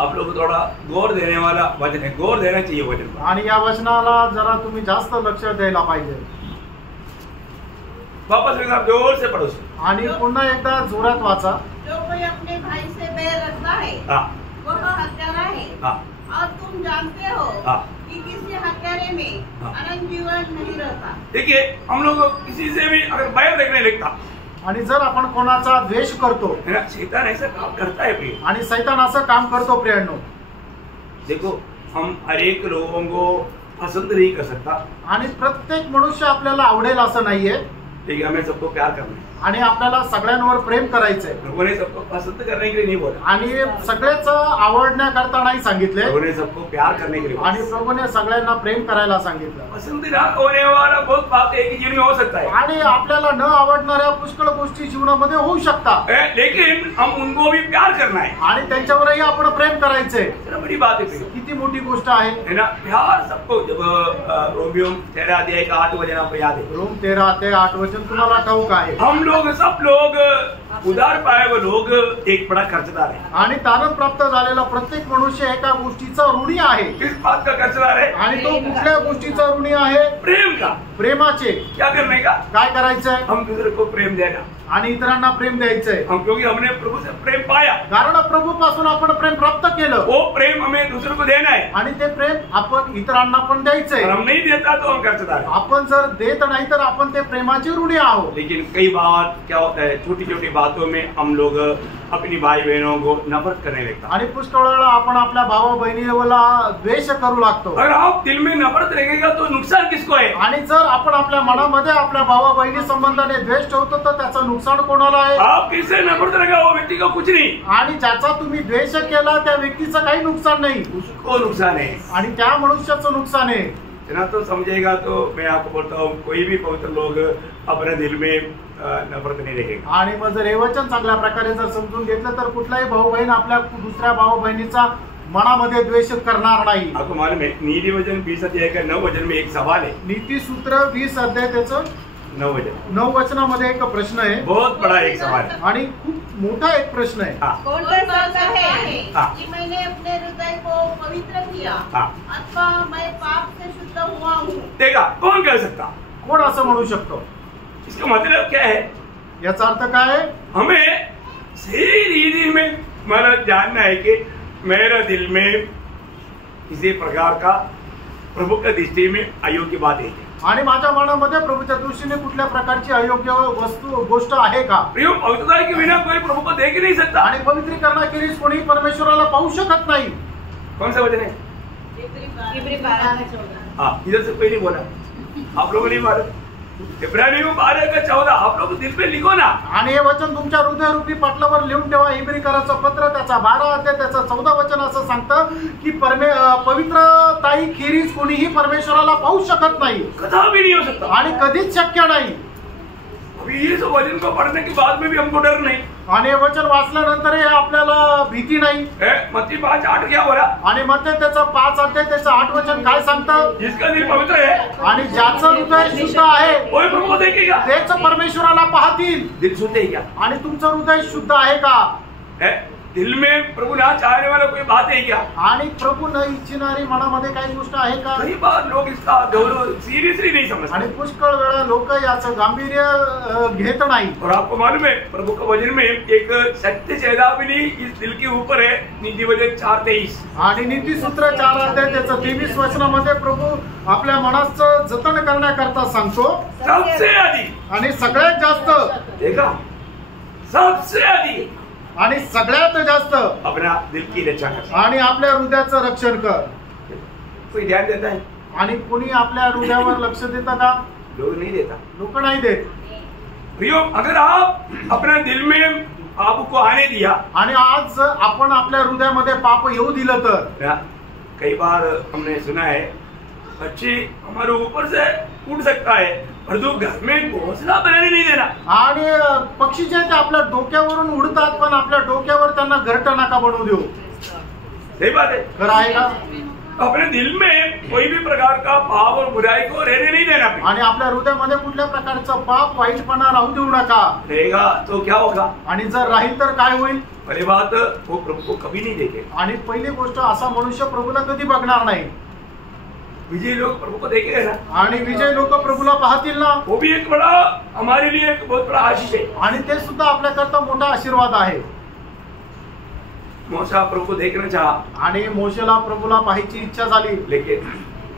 आप लोग थोड़ा गौर देने वाला वचन है, गौर देना चाहिए वचन पर। आणि या वचनाला जरा तुम्ही जास्त लक्ष द्यायला पाहिजे। वापस एक बार जोर से पढ़ो। आणि पुन्हा एकदा जोरात वाचा। जो कोई अपने भाई से बैर रखता है वह हत्यारा है, और तुम जानते हो कि किसी हत्यारे में अनंत जीवन नहीं रहता। देखिए, हम लोग किसी से भी अगर बैर देखने लगता, आणि जर आपण कोणाचा द्वेष करतो, शैतान ऐसा काम करता है प्रिय, आणि शैतान असं काम करतो प्रियांनो। देखो, हम हर एक लोगों को पसंद नहीं कर सकता, आणि प्रत्येक मनुष्य आपल्याला आवडेल असं नाहीये, लेकिन हमें सबको प्यार करना है। आणि आपल्याला सगळ्यांवर प्रेम करायचंय। प्रभु ने सबको पसंद करने के लिए नहीं बोला, आणि सगळेच आवडण्याकरता नाही सांगितले, प्रभु ने सबको प्यार करने के लिए बोला। आणि प्रभूने सगळ्यांना प्रेम करायला सांगितलं। पसंदीदा होने वाला बहुत बात एक ही जीवन में हो सकता है, आणि आपल्याला न आवडणाऱ्या पुष्कळ गोष्टी जीवनामध्ये होऊ शकतात, लेकिन हम उनको भी प्यार करना है, आणि त्यांच्यावरही आपण प्रेम करायचंय। बड़ी बात है, किती मोठी गोष्ट आहे ना प्यार सबको। जब रोमियो 13 अध्याय का 8 वचन आपको याद है? रोम 13 अध्याय 8 वचन तुम्हाला ठाऊक आहे। हम लोग सब लोग उधार पाए हुए लोग एक बड़ा कर्जदार है, आणि तारण प्राप्त झालेला प्रत्येक मनुष्य एका गोष्टीचा ऋणी आहे। किस बात का कर्जदार है? आणि तो कुठल्या गोष्टीचा ऋणी आहे? प्रेम का। प्रेमाचे। क्या करने का? काय करायचंय? हम दूसरे को प्रेम देना, आणि इतरांना प्रेम द्यायचंय। हम क्योंकि हमने प्रभु से प्रेम पाया, कारण प्रभू पासून आपण प्रेम प्राप्त केलं, वो प्रेम हमें दूसरे को देना है, आणि ते प्रेम आपण इतरांना पण द्यायचंय। हम नहीं देता तो हम कर्जदार है। आपण जर देत नाही तर आपण ते प्रेमाचे ऋणी आहोत। लेकिन कई बार क्या होता है, छोटी छोटी बातों में हम लोग अपनी भाई बहनों को नफरत करने लगता है। आणि पुष्कळ वेळा आपण आपल्या भावा बहिणीला द्वेष करू लागतो। अगर आप दिल में नफरत रखेगा तो नुकसान किसको है? आणि जर आपण आपल्या मनामध्ये आपल्या भावा बहिणी संबंधाने द्वेष ठेवतो तर त्याचं नुकसान कोणाला आहे? आप किससे नफरत रखा वो व्यक्ति को कुछ नहीं, आणि ज्याचा तुम्ही द्वेष केला त्या व्यक्तीचं काही नुकसान नाही, उसको नुकसान है, आणि त्या मनुष्याचं नुकसान आहे। ना तो समझेगा तो मैं आपको बोलता हूँ, कोई भी पवित्र लोग अपने दिल में नफरत नहीं रखेगा। आणि मग जर हे वचन चांगल्या प्रकारे जर समजून घेतलं तर कुठलाही भाऊ बहीण आपल्या दुसऱ्या भाऊ बहिणीचा मनामध्ये द्वेष करणार नाही। आपको मालूम है, नीति वचन 20 अध्याय का 9 वचन में एक सवाल है। नीती सूत्र 20 अध्याय त्याचं 9 वचनामध्ये एक प्रश्न आहे, बहुत बड़ा एक सवाल है, आणि खूप मोठा एक प्रश्न आहे। कौन कर सकता है कि मैंने अपने हृदय को पवित्र किया अथवा मैं पाप से शुद्ध हुआ हूँ? देखा, कौन कर सकता? कोण असं म्हणू शकतो? इसका मतलब क्या है? याचा अर्थ काय आहे? हमें सही रीति में मतलब जानना है कि मेरे दिल में किसी प्रकार का प्रभु की दृष्टि में अयोग्य बात है, आणि माझ्या मनामध्ये प्रभूच्या दृष्टीने कुठल्या प्रकारची अयोग्य गोष्ट आहे का? प्रियो, पवित्रता के बिना कोई प्रभु को देख ही नहीं सकता, आणि पवित्रीकरणाखेरीज कोणी परमेश्वराला पाहू शकत नाही। कौन सा वचन है? इब्री 12 हाँ, इधर से कोई नहीं बोला, आप लोगों ने मारा। इब्रानियों 12:14 आप लोग दिल पे लिखो ना। आणि हे वचन तुमच्या हृदयरूपी पटलावर लिहून ठेवा. इब्रिकराचं पत्र त्याचा 12 अध्याय त्याचं 14 वचन असं सांगतं की पवित्रताई खेरीज कोणीही परमेश्वराला पाहू शकत नाही, कदापि नहीं हो सकता। आणि कधीच शक्य नाही. अभी इस वचन को पढ़ने के बाद में भी हमको डर नहीं। आणि हे वचन वाचल्यानंतर हे आपल्याला भीती नाही. मत्ती 5:8 क्या बोला? आणि मग त्याचं 5 अध्याय त्याचं 8 वचन काय सांगतं? जिसका दिल पवित्र है आणि ज्याचं हृदय शुद्ध आहे वही प्रभु को देखेगा। तेच परमेश्वराला पाहतील. दिल शुद्ध है क्या? आणि तुमचं हृदय शुद्ध आहे का? दिल में प्रभु ना चाहने वाला कोई बात है क्या? आणि प्रभु न इच्छिणारी मनामध्ये काही गोष्ट आहे का? कई बार लोग इसका गौरव सीरियसली नहीं समझते। आणि पुष्कळ वेळा लोक याचं गांभीर्य घेत नाही. और आपको मालूम है प्रभु का वचन में एक सत्य चेतावनी इस दिल के ऊपर है, नीतिवचन 4:23। आणि नीतिसूत्र 4 अध्याय त्याचं 23 वचनामध्ये प्रभु आपल्या मनाचं जतन करण्याकरता सांगतो. सबसे अधिक आणि सगळ्यात जास्त देखा, सबसे अधिक आणि सगळ्यात जास्त अपना दिल की रक्षा कर। आणि आपल्या हृदयाचं रक्षण कर. कोई ध्यान देता है? आणि कोणी आपल्या हृदयावर लक्ष देतं का? लोग नहीं देता। लोक नाही देत. प्रियो, अगर आप अपना दिल में पाप को आने दिया, आणि आज आपण आपल्या हृदयामध्ये पाप येऊ दिलं तर कई बार हमने सुना है पक्षी हमारे ऊपर से उड़ सकता है परंतु घर में घोंसला बनाने नहीं देना। आणि पक्षी जे ते आपल्या डोक्यावरून उडतात पण आपल्या डोक्यावर त्यांना घरटं नका बनवू देऊ. सही बात है, खरं आहे का? अपने दिल में कोई भी प्रकार का पाप और बुराई को रहने नहीं देना। आणि आपल्या हृदयामध्ये कुठल्या प्रकारचं पाप वाईटपणा राहू देऊ नका. रहेगा तो क्या होगा? आणि जर राहील तर काय होईल? पहली बात, वो प्रभु को कभी नहीं देखे। आणि पहिली गोष्ट, असा मनुष्य प्रभूला कधी बघणार नाही. विजयी लोग प्रभु को देखेंगे ना, आणि विजय लोक प्रभूला पाहतील ना. वो भी एक बड़ा हमारे लिए एक बहुत बड़ा आशीष है। आणि ते सुद्धा आपल्याकरता मोठा आशीर्वाद आहे. मूसा प्रभु को देखना चाहा, आणि मोशेला प्रभूला पाहायची इच्छा झाली, लेकिन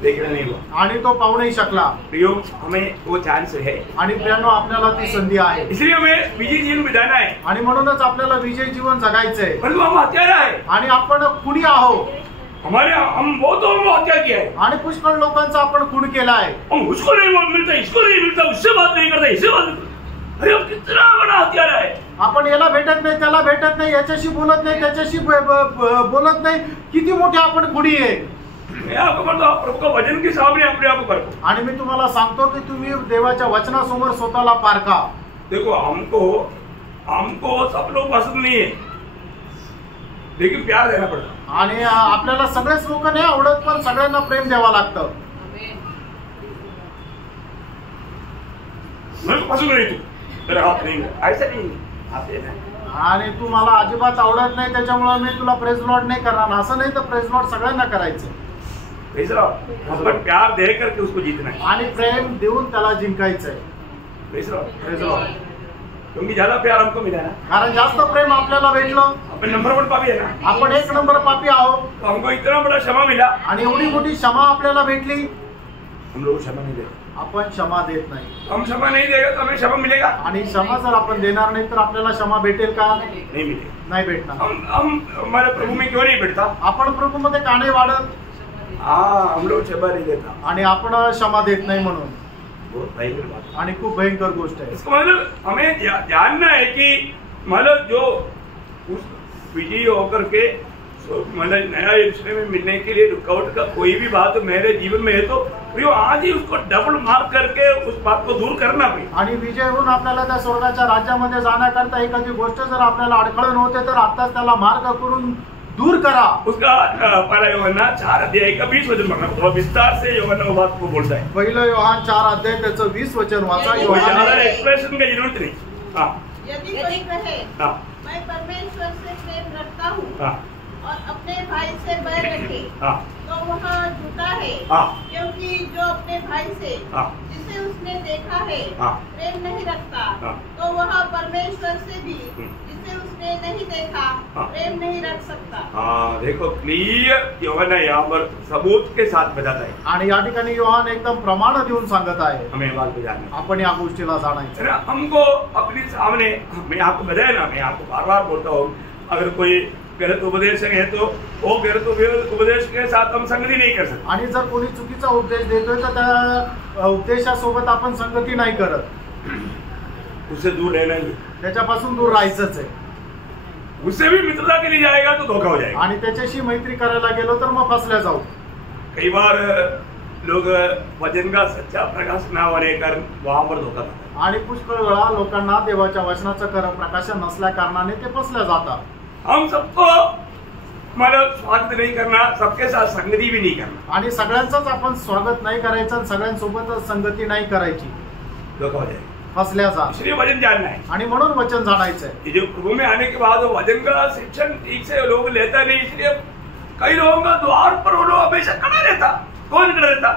देखना नहीं हुआ। आणि तो पाहू नाही शकला. प्रियो, हमें वो चांस है, आणि प्रियांनो, आपल्याला ती संधी आहे. इसलिए हमें विजयी जीवन बिताना है। आणि म्हणूनच आपल्याला विजय जीवन जगायचंय. परंतु हम हत्यारा है, आणि आपण खुनी आहोत. हम बहुतों को हत्या किया है। आणि पुष्कळ लोकांचा आपण खून केला आहे. हम उसको नहीं मिलता, इसको नहीं मिलता, उससे बात नहीं करता, इससे बात नहीं करता। अरे हम कितना बड़ा हत्यारा है। आपण याला भेटत नाही, त्याला भेटत नाही, याच्याशी बोलत नाही, त्याच्याशी बोलत नाही. किती मोठे आपण खुनी आहे. मैं आपको बोलता हूं, प्रभु का वचन के सामने अपने आप को परखो। आणि मी तुम्हाला सांगतो की तुम्ही देवाच्या वचनासमोर स्वतःला पारखा. देखो, हमको सब लोग पसंद नहीं है, लेकिन प्यार देना पड़ता। आणि आपल्याला सगळेच लोक नाही आवडत, पण सगळ्यांना प्रेम द्यावं लागतं. मैं पसंद नहीं, तू तेरा हाथ नहीं, ऐसा नहीं हाथ देना। आणि तू मला अजिबात आवडत नाही त्याच्यामुळे मी तुला प्रेज लॉर्ड नाही करणार, असं नाही तर प्रेज लॉर्ड सगळ्यांना करायचं. प्रेज लॉर्ड, पर प्यार दे करके उसको जीतना है। आणि प्रेम देऊन त्याला जिंकायचंय. Praise Lord, praise Lord. क्योंकि ज्यादा प्यार हमको मिला ना, कारण जास्त प्रेम आपल्याला भेटलं. अपन नंबर 1 पापी है ना, आपण 1 नंबर पापी आहोत. तो हमको इतना बड़ा क्षमा मिला, आणि एवढी मोठी क्षमा आपल्याला भेटली. हम लोग क्षमा नहीं देते। आपण क्षमा देत नाही. हम क्षमा नहीं देगा तो हमें क्षमा मिलेगा? आणि क्षमा जर आपण देणार नाही तर आपल्याला क्षमा भेटेल का? नहीं मिलेगा। नाही भेटणार. हम हमारे प्रभु में क्यों नहीं बैठता? आपण प्रभू मध्ये का नाही वाढत? हम लोग क्षमा नहीं देता, आणि आपण क्षमा देत नाही म्हणून. बहुत भयंकर बात है। आणि खूप भयंकर गोष्ट आहे. इसका मतलब हमें जानना है कि मतलब जो उस विजयी होकर के मतलब नया यरूशलेम में मिलने के लिए रुकावट का कोई भी बात मेरे जीवन में है तो आज ही उसको डबल मार्क करके उस बात को दूर करना भी। आणि विजय होऊन आपल्याला त्या स्वर्गाच्या राज्यामध्ये जाण्याकरता एखादी गोष्ट जर आपल्याला अडखळण होते तर आताच त्याला मार्ग करून दूर करा. उसका पहला यूहन्ना 4 अध्याय का 20 वचन पढ़ना, थोड़ा विस्तार से यूहन्ना वो बात को बोलता है। पहिलं योहान 4 अध्याय त्याचं 20 वचन वाचा. कोई ज्यादा एक्सप्रेशन का जरूरत नहीं। हाँ, यदि कोई कहे हाँ, मैं परमेश्वर से प्रेम रखता हूँ हाँ, और अपने भाई से बैर रखे हाँ, तो वह झूठा है। हाँ, क्योंकि जो अपने भाई से हाँ, जिसे उसने देखा है हाँ, प्रेम नहीं रखता हाँ, तो वह परमेश्वर से भी जिसे उसने नहीं देखा हाँ, प्रेम नहीं रख सकता। हाँ, देखो क्लियर यूहन्ना यहाँ पर सबूत के साथ बताता है। आणि या ठिकाणी योहान एकदम प्रमाण देऊन सांगत आहे. हमें बात को जानना, आपण या गोष्टीला जाणायचं. हमको अपने सामने, मैं आपको बताया ना, मैं आपको बार बार बोलता हूँ, अगर कोई गलत उपदेश है तो वो गलत उपदेश के साथ हम संगति नहीं कर सकते। आणि जर कोणी चुकीचा उपदेश देतोय तर त्या उपदेशासोबत आपण संगती नाही करत, उससे दूर रहना ही, त्याच्यापासून दूर राहायचंच आहे। उससे भी मित्रता के लिए जाएगा तो धोखा हो जाएगा। आणि त्याच्याशी मैत्री करायला गेलो तर मग फसल्या जाऊ। कई बार लोग वचन का सच्चा प्रकाश न होने के कारण वहां पर धोखा खाते हैं। आणि पुष्कळ वेळा लोकांना देवाच्या वचनाचं खरं प्रकाशन नसल्या कारणाने ते फसल्या जातात। हम सबको मतलब स्वागत नहीं करना, सबके साथ संगति भी नहीं करना, आणि सगळ्यांचंच आपण स्वागत नाही करायचं आणि सगळ्यांसोबतच संगती नाही करायची, धोखा हो जाएगा। फसल्या जा। इसलिए वचन जानना है। आणि म्हणून वचन जाणायचंय। ये जो प्रभु में आने के बाद वचन का शिक्षण ठीक से लोग लेता नहीं, इसलिए कई लोगों का द्वार पर वो लोग हमेशा खड़ा रहता। कौन खड़ा रहता?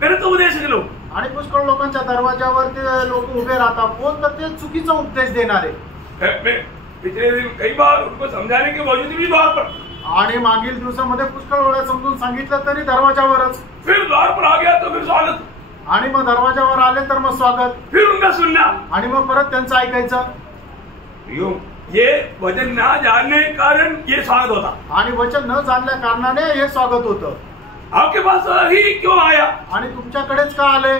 गलत उपदेश के लोग। आणि पुष्कळ लोकांच्या दरवाजावर ते लोक उभे राहतात, कोण तर ते चुकीचा उपदेश देणारे। मैं पिछले दिन कई बार उनको समझाने के बावजूद भी द्वार पर, आणि मागील दिवसामध्ये पुष्कळ वेळा समजून सांगितलं तरी दरवाजावरच। फिर द्वार पर आ गया तो फिर स्वागत, आणि मग दरवाजावर आले तर मग स्वागत, फिर उनका सुनना, आणि मग परत त्यांचं ऐकायचं। यूं ये वचन ना जानने के कारण ये स्वागत होता। आणि वचन न जाणल्या कारणाने हे स्वागत होतं। आपके पास ही क्यों आया? आणि तुमच्याकडेच का आले?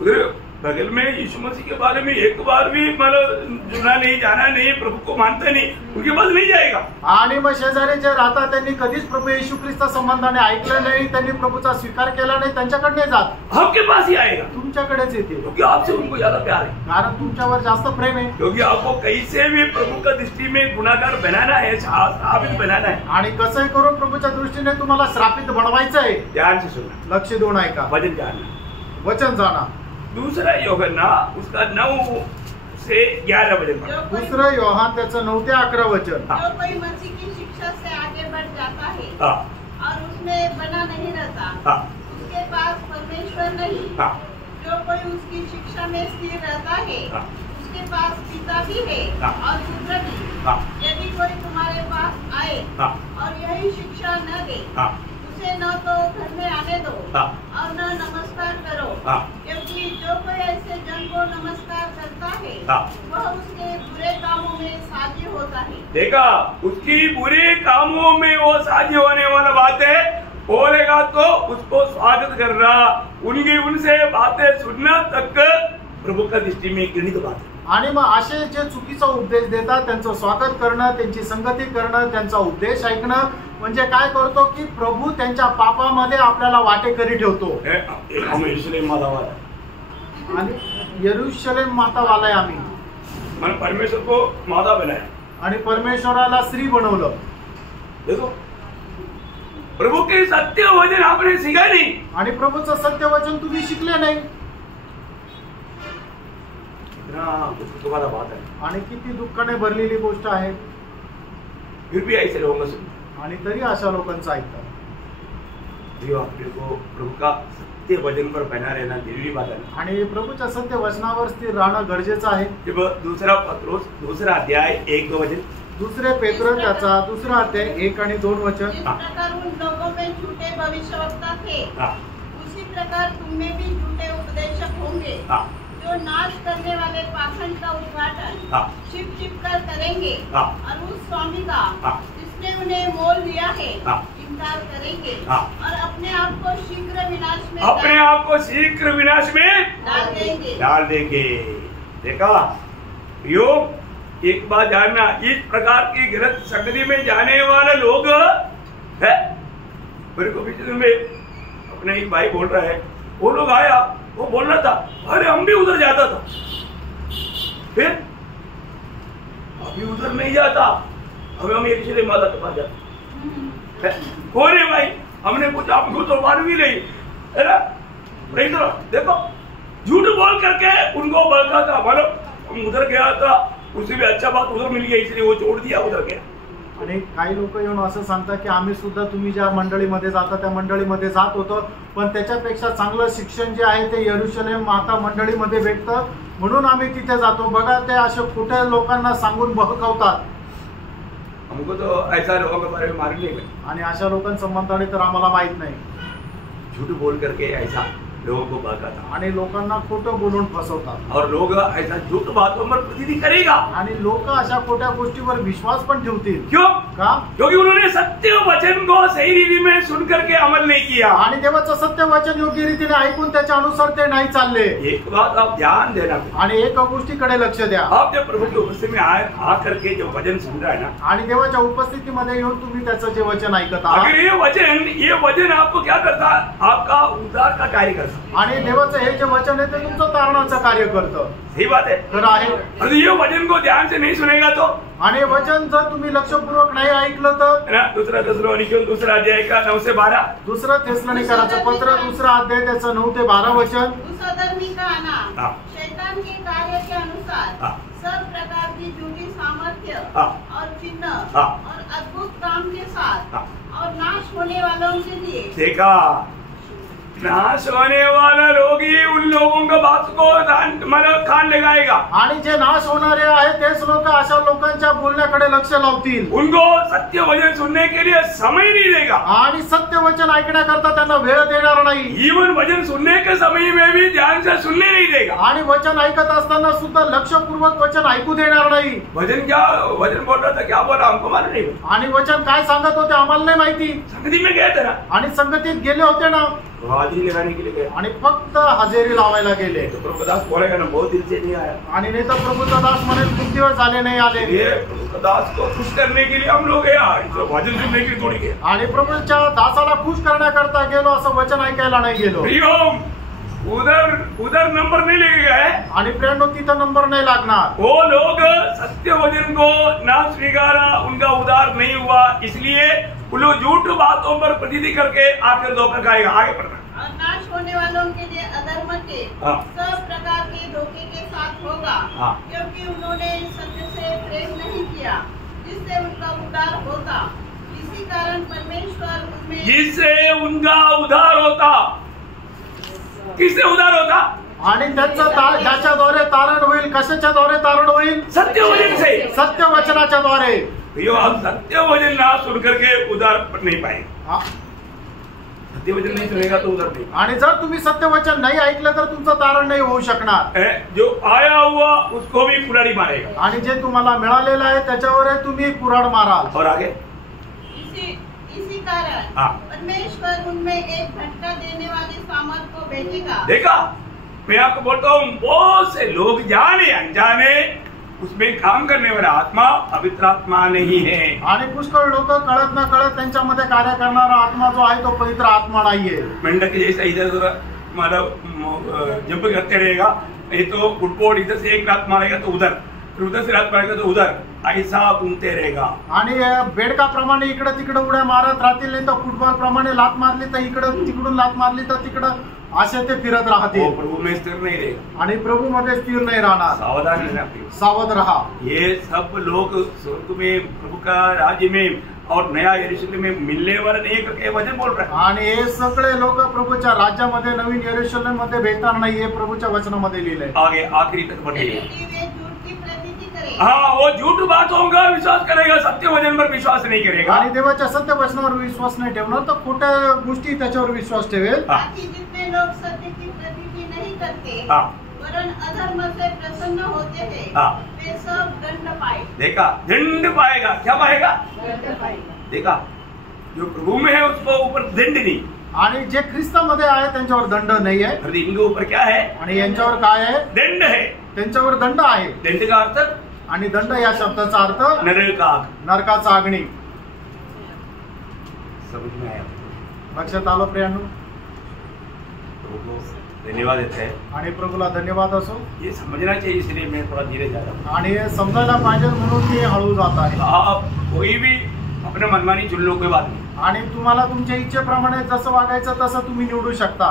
उधर बगल में यीशु मसीह के बारे में एक बार भी मतलब सुना नहीं, जाना नहीं, प्रभु को मानता नहीं, उनके पास नहीं जाएगा। आणि मग शेजारी जे राहतात त्यांनी कधीच प्रभू येशू ख्रिस्त संबंधाने ऐकलं नाही, त्यांनी प्रभूचा स्वीकार केला नाही, त्यांच्याकडे जात, आपके पास ही आएगा तुमच्याकडेच येते, क्योंकि आपसे उनको ज्यादा प्यार है, कारण तुमच्यावर जास्त प्रेम आहे। क्योंकि आपको कैसे भी प्रभु का दृष्टि में गुनाहगार बनाना है, श्रापित बनाना है। आणि कसंही करून प्रभूच्या दृष्टीने तुम्हाला श्रापित बनवायचं आहे। ध्यान से सुनना, लक्ष देऊन ऐका, वचन जानना, वचन जाणा। दूसरा यूहन्ना उसका 9 से 11 वचन पढ़ो। दुसरं योहान त्याचं 9 ते 11 वचन। जो कोई मसीह की शिक्षा से आगे बढ़ जाता है हाँ, और उसमें बना नहीं रहता, हाँ, उसके पास परमेश्वर नहीं। हाँ, जो कोई उसकी शिक्षा में स्थिर रहता है, हाँ, उसके पास पिता भी है हाँ, और पुत्र भी। हाँ, यदि कोई तुम्हारे पास आए हाँ, और यही शिक्षा न दे, हाँ, उसे न तो घर में आने दो हाँ, और न नमस्कार करो, हाँ, क्योंकि जो कोई ऐसे जन को नमस्कार करता है, हाँ। वह उसके बुरे कामों में साझी होता है। देखा, उसकी बुरे कामों में वो साझी होने वाला बात है, बोलेगा तो उसको स्वागत करना, उनकी उनसे बातें सुनना तक प्रभु का दृष्टि में घृणित बात है। आणि मग असे जे चुकीचा उपदेश देतात त्यांचं स्वागत करणं, त्यांची संगती करणं, त्यांचा उपदेश ऐकणं म्हणजे काय करतो की प्रभू त्यांच्या पापामध्ये आपल्याला वाटेकरी ठेवतो। हम यरूशलेम मातावाला, आणि यरूशलेम मातावाला आहे आम्ही, मैंने परमेश्वर को माता बनाया, आणि परमेश्वराला स्त्री बनवलं। देखो प्रभु के सत्य वचन आपने सीखा नहीं, आणि प्रभूचं सत्य वचन तुम्ही शिकले नाही। इतना दुख वाला बात है, आणि किती दुःखाने भरलेली गोष्ट आहे। फिर भी ऐसे लोगों को आणि तरी अशा लोकांचं ऐकतात। को प्रभु का सत्य वचन पर बना रहना जरूरी बात है। आणि प्रभूच्या सत्य वचनावर स्थिर राहणं गरजेचं आहे। जब दूसरा पत्रोस दूसरा अध्याय 1-2 वचन, दुसरे पेत्र त्याचा 2 अध्याय 1 आणि 2 वचन। जिस प्रकार उन लोगों में झूठे भविष्यवक्ता थे, हाँ, उसी प्रकार तुम में भी झूठे उपदेशक होंगे, हाँ, जो नाश करने वाले पाखंड का उद्घाटन हाँ, छिप कर करेंगे, हाँ, और उस स्वामी का हाँ, जिसने उन्हें मोल लिया है हाँ, इनकार करेंगे, हाँ, और अपने आप को शीघ्र विनाश में अपने आप को शीघ्र विनाश में डाल देंगे। डाल देंगे। देखा यो, एक बात जानना, इस प्रकार की गलत संगति में जाने वाले लोग है। मेरे को बीच में अपने एक भाई बोल रहा है, वो लोग आया, वो बोल रहा था अरे हम भी उधर जाता था, फिर अभी उधर नहीं जाता, अभी हम यरूशलेम माता के पास जाते। कौन है भाई? हमने पूछा, हमको तो मालूम ही नहीं है ना। देखो झूठ बोल करके उनको बता था, मतलब हम उधर गया था, उससे भी अच्छा बात उधर मिल गया, इसलिए वो छोड़ दिया, उधर गया। आणि काही लोक येऊन असं सांगतात की आम्ही सुद्धा तुम्ही ज्या मंडळीमध्ये जाता त्या मंडळीमध्ये जात होतो, पण त्याच्यापेक्षा चांगलं शिक्षण जे आहे ते यरूशलेम माता मंडळीमध्ये भेटतं, म्हणून आम्ही तिथे जातो। बघा, ते असे खोटे लोकांना सांगून बहकवतात। हमको तो ऐसा लोगों के बारे में मालूम नहीं है, आणि अशा लोकांसंबंधाने तर आम्हाला माहित नाही। झूठ बोल करके ऐसा लोगों को बहकाता आणि लोकांना खोटं बोलून फसवतात और लोग ऐसा झूठ बातों पर प्रतीति करेगा। आणि लोक अशा खोट्या गोष्टीवर विश्वास पण ठेवतील। क्यों? का? क्योंकि उन्होंने सत्य वचन को सही रीति में सुन करके अमल नहीं किया आणि देवाचं सत्य वचन योग्य रीतीने ऐकून त्याच्या अनुसार ते नाही चालले। एक बात आप ध्यान देना, आणि एक गोष्टीकडे लक्ष द्या, आप जब प्रभु की उपस्थिति में आ करके जो वचन सुन रहा है ना, आणि देवाच्या उपस्थितीमध्ये येऊन तुम्ही त्याचं जे वचन ऐकत आहात, अगर ये वचन आपको क्या करता है, आपका उद्धार का कार्य करता है। आणि देवाचं हे जे वचन आहे ते तुमचं तारणाचं कार्य करतं। सही बात है। खरं आहे। अगर ये वचन को ध्यान से नहीं सुनेगा तो, आणि वचन जर तुम्ही लक्षपूर्वक नाही ऐकलं तर, दूसरा थिस्सलुनीकियों दूसरा अध्याय का 9 से 12, दुसरं थिस्सलुनीकराचं पत्र दुसरा अध्याय त्याचं 9 ते 12 वचन, उस अधर्मी का आना हाँ। शैतान के कार्य के अनुसार हाँ। सब प्रकार की झूठी सामर्थ्य हाँ। और चिन्ह हाँ। और अद्भुत काम के साथ हाँ। और नाश होने वालों के लिए देखा, नाश होने वाला लोग ही उन लोगों का बात को मतलब कान लगाएगा, आणि जे नाश होणारे आहेत तेच लोक अशा लोकांच्या बोलण्याकडे लक्ष लावतील। उनको सत्य वचन सुनने के लिए समय नहीं देगा, आणि सत्य वचन ऐकण्याकरता त्यांना वेळ देणार नाही। इवन वचन सुनने के समय में भी ध्यान से सुनने नहीं देगा। आणि वचन ऐकत असताना सुद्धा लक्षपूर्वक वचन ऐकू देणार नाही। वचन बोल रहा था, क्या बोल रहा हमको मालूम नहीं। आणि वचन काय सांगत होते आम्हाला नाही माहिती। संगति में गए थे ना, आणि संगतीत गेले होते ना, हाजिरी लगाने के लिए गए, आणि फक्त हजेरी लावायला गेले। तो प्रभु दास बोलेगा ना, बहुत दिल से नहीं आया। आणि नाही तर प्रभूचा दास म्हणे खूप दिवस झाले नाही आले। ये प्रभु दास को खुश करने के लिए हम लोग गए, वचन सुनने के लिए थोड़ी गए। आणि प्रभूच्या दासाला खुश करण्याकरता गेलो, असं वचन ऐकायला नाही गेलो। उधर नंबर नहीं लेके गए, आणि प्रेरणो तिथं नंबर नाही लागणार। वो लोग सत्य वचन को ना स्वीकारा, उनका उद्धार नहीं हुआ, इसलिए वो लोग झूठ बातों पर प्रतीति करके आकर धोखा खाएगा। आगे बढ़ना। और नाश होने वालों के लिए अधर्म के हाँ। सब प्रकार के धोखे के साथ होगा, हाँ। क्योंकि उन्होंने सत्य से प्रेम नहीं किया जिससे उनका उद्धार होता। इसी कारण परमेश्वर उनमें जिससे उनका उद्धार होता, किससे उद्धार होता? आणि त्याचं ज्याच्याद्वारे तारण होईल, कशाच्या द्वारे तारण होईल? सत्य वचन से। सत्य वचनाच्या द्वारे। यो हम सत्य वचन ना सुन करके उद्धार नहीं पाएंगे। हा। सत्य वचन नहीं सुनेगा तो उद्धार नहीं। आणि जर तुम्ही सत्य वचन नाही ऐकलं तर तुमचं तारण नाही होऊ शकणार। जो आया हुआ उसको भी कुल्हाड़ी मारेगा, आणि जे तुम्हाला मिळालेलं आहे त्याच्यावर तुम्ही कुऱ्हाड माराल। और आगे इसी कारण हाँ। परमेश्वर उनमें एक झटका देने वाले सामर्थ को भेजेगा। देखा, मैं आपको बोलता हूँ, बहुत से लोग जाने अनजाने उसमें काम करने वाला आत्मा पवित्र आत्मा नहीं है। आणि पुष्कळ लोक कळत न कळत त्यांच्यामध्ये कार्य करणारा आत्मा जो आहे तो पवित्र आत्मा नाहीये। मेंढक जैसा इधर उधर मतलब जंप करते रहेगा, नहीं तो फुटबॉल इधर से एक लात मारेगा तो उधर, फिर उधर से लात मारेगा तो उधर, ऐसा घूमते रहेगा। आणि बेडकाप्रमाणे इकडे तिकडे उड्या मारत राहतील, नाही तर फुटबॉल प्रमाणे लात मारली तर इकडं, तिकडून लात मारली तर तिकडं, असे ते फिरत राहतील। प्रभु में स्थिर नहीं रहेगा आणि प्रभू मध्ये स्थिर नाही राहणार। सावधान रहना, सावध रहा। ये सब लोग स्वर्ग में प्रभु का राज्य में और नया यरूशलेम में मिलने वाला नहीं करके वचन बोल रहा है। आणि हे सगळे लोक प्रभूच्या राज्यामध्ये नवीन यरूशलेम मध्ये भेटणार नाही, हे प्रभूच्या वचनामध्ये लिहिलंय। आगे आखिरी तक बढ़िए। हाँ, वो झूठ बातों का विश्वास करेगा, सत्य वचन पर विश्वास नहीं करेगा। आणि देवाच्या सत्य वचनावर विश्वास नाही ठेवणार तर खोट्या गोष्टी त्याच्यावर विश्वास ठेवेल। बाकी जितने लोग सत्य की प्रतीति नहीं करते हाँ। वरन अधर्म से प्रसन्न होते हैं, हाँ। वे सब दंड पाए। देखा, दंड पाएगा। क्या पाएगा? दंड पाएगा। देखा, जो प्रभु में है उसको ऊपर दंड नहीं, आणि जे ख्रिस्तामध्ये आहे त्यांच्यावर दंड नाही आहे। और इनके ऊपर क्या है? आणि यांच्यावर काय आहे? दंड है। त्यांच्यावर दंड आहे। दंड का अर्थ? आणि दंड या शब्दाचा अर्थ नरकाग, नरकाचा अग्नी। समझ में आया? लक्षात आलं प्रियांनो? प्रभु को धन्यवाद देते हैं। आणि प्रभूला धन्यवाद असो। ये समझना चाहिए, इसलिए मैं थोड़ा धीरे जा रहा हूँ। आणि हे समजायला पाहिजे म्हणून मी हळू जात आहे। आप कोई भी अपने मनमानी चुन लो, कोई बात नहीं। आणि तुम्हाला तुमच्या इच्छेप्रमाणे जसं वागायचं तसं तुम्ही निवडू शकता।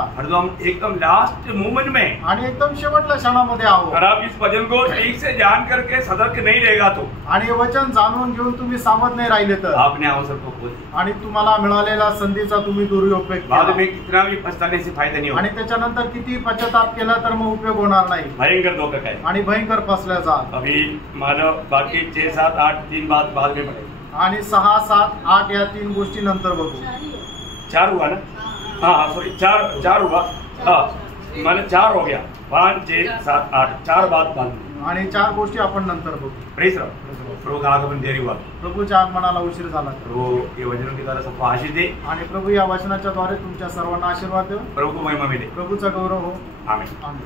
एकदम लास्ट मोमेंट में, आणि एकदम शेवटल्या क्षणामध्ये आहो। अगर आप इस वचन को ठीक से जान करके सतर्क नहीं रहेगा तो, आणि वचन जाणून घेऊन तुम्ही सावध नाही राहिले तर, आपने अवसर को खो दिया। आणि तुम्हाला मिळालेला संधीचा तुम्ही दुरुपयोग बाद केला। में कितना भी पछताने से फायदा नहीं होगा, आणि त्याच्यानंतर किती पश्चाताप केला तर मग उपयोग होणार नाही, भयंकर धोखा खाएगा। आणि भयंकर फसल्याचा। अभी मानव बाकी 6, 7, 8 दिन बाद में बढ़ेगा। आणि 6, 7, 8 या 3 गोष्टी नंतर बघू। 4 हुआ ना? हाँ सॉरी, 4 हुआ। हाँ, मतलब 4 हो गया, 5, 6, 7, 8, 4 बात बांधली आणि 4 गोष्टी आपण नंतर बघू. प्रेस प्रभु का आगमन देरी हुआ, प्रभूच्या आगमनाला उशीर झाला. प्रभु ये वचनों की तरह सबको आशीष दे आणि प्रभू या वचनाच्या द्वारे तुमच्या सर्वांना आशीर्वाद देव. प्रभु को महिमा मिले. प्रभूचा गौरव हो. आमीन. आमीन.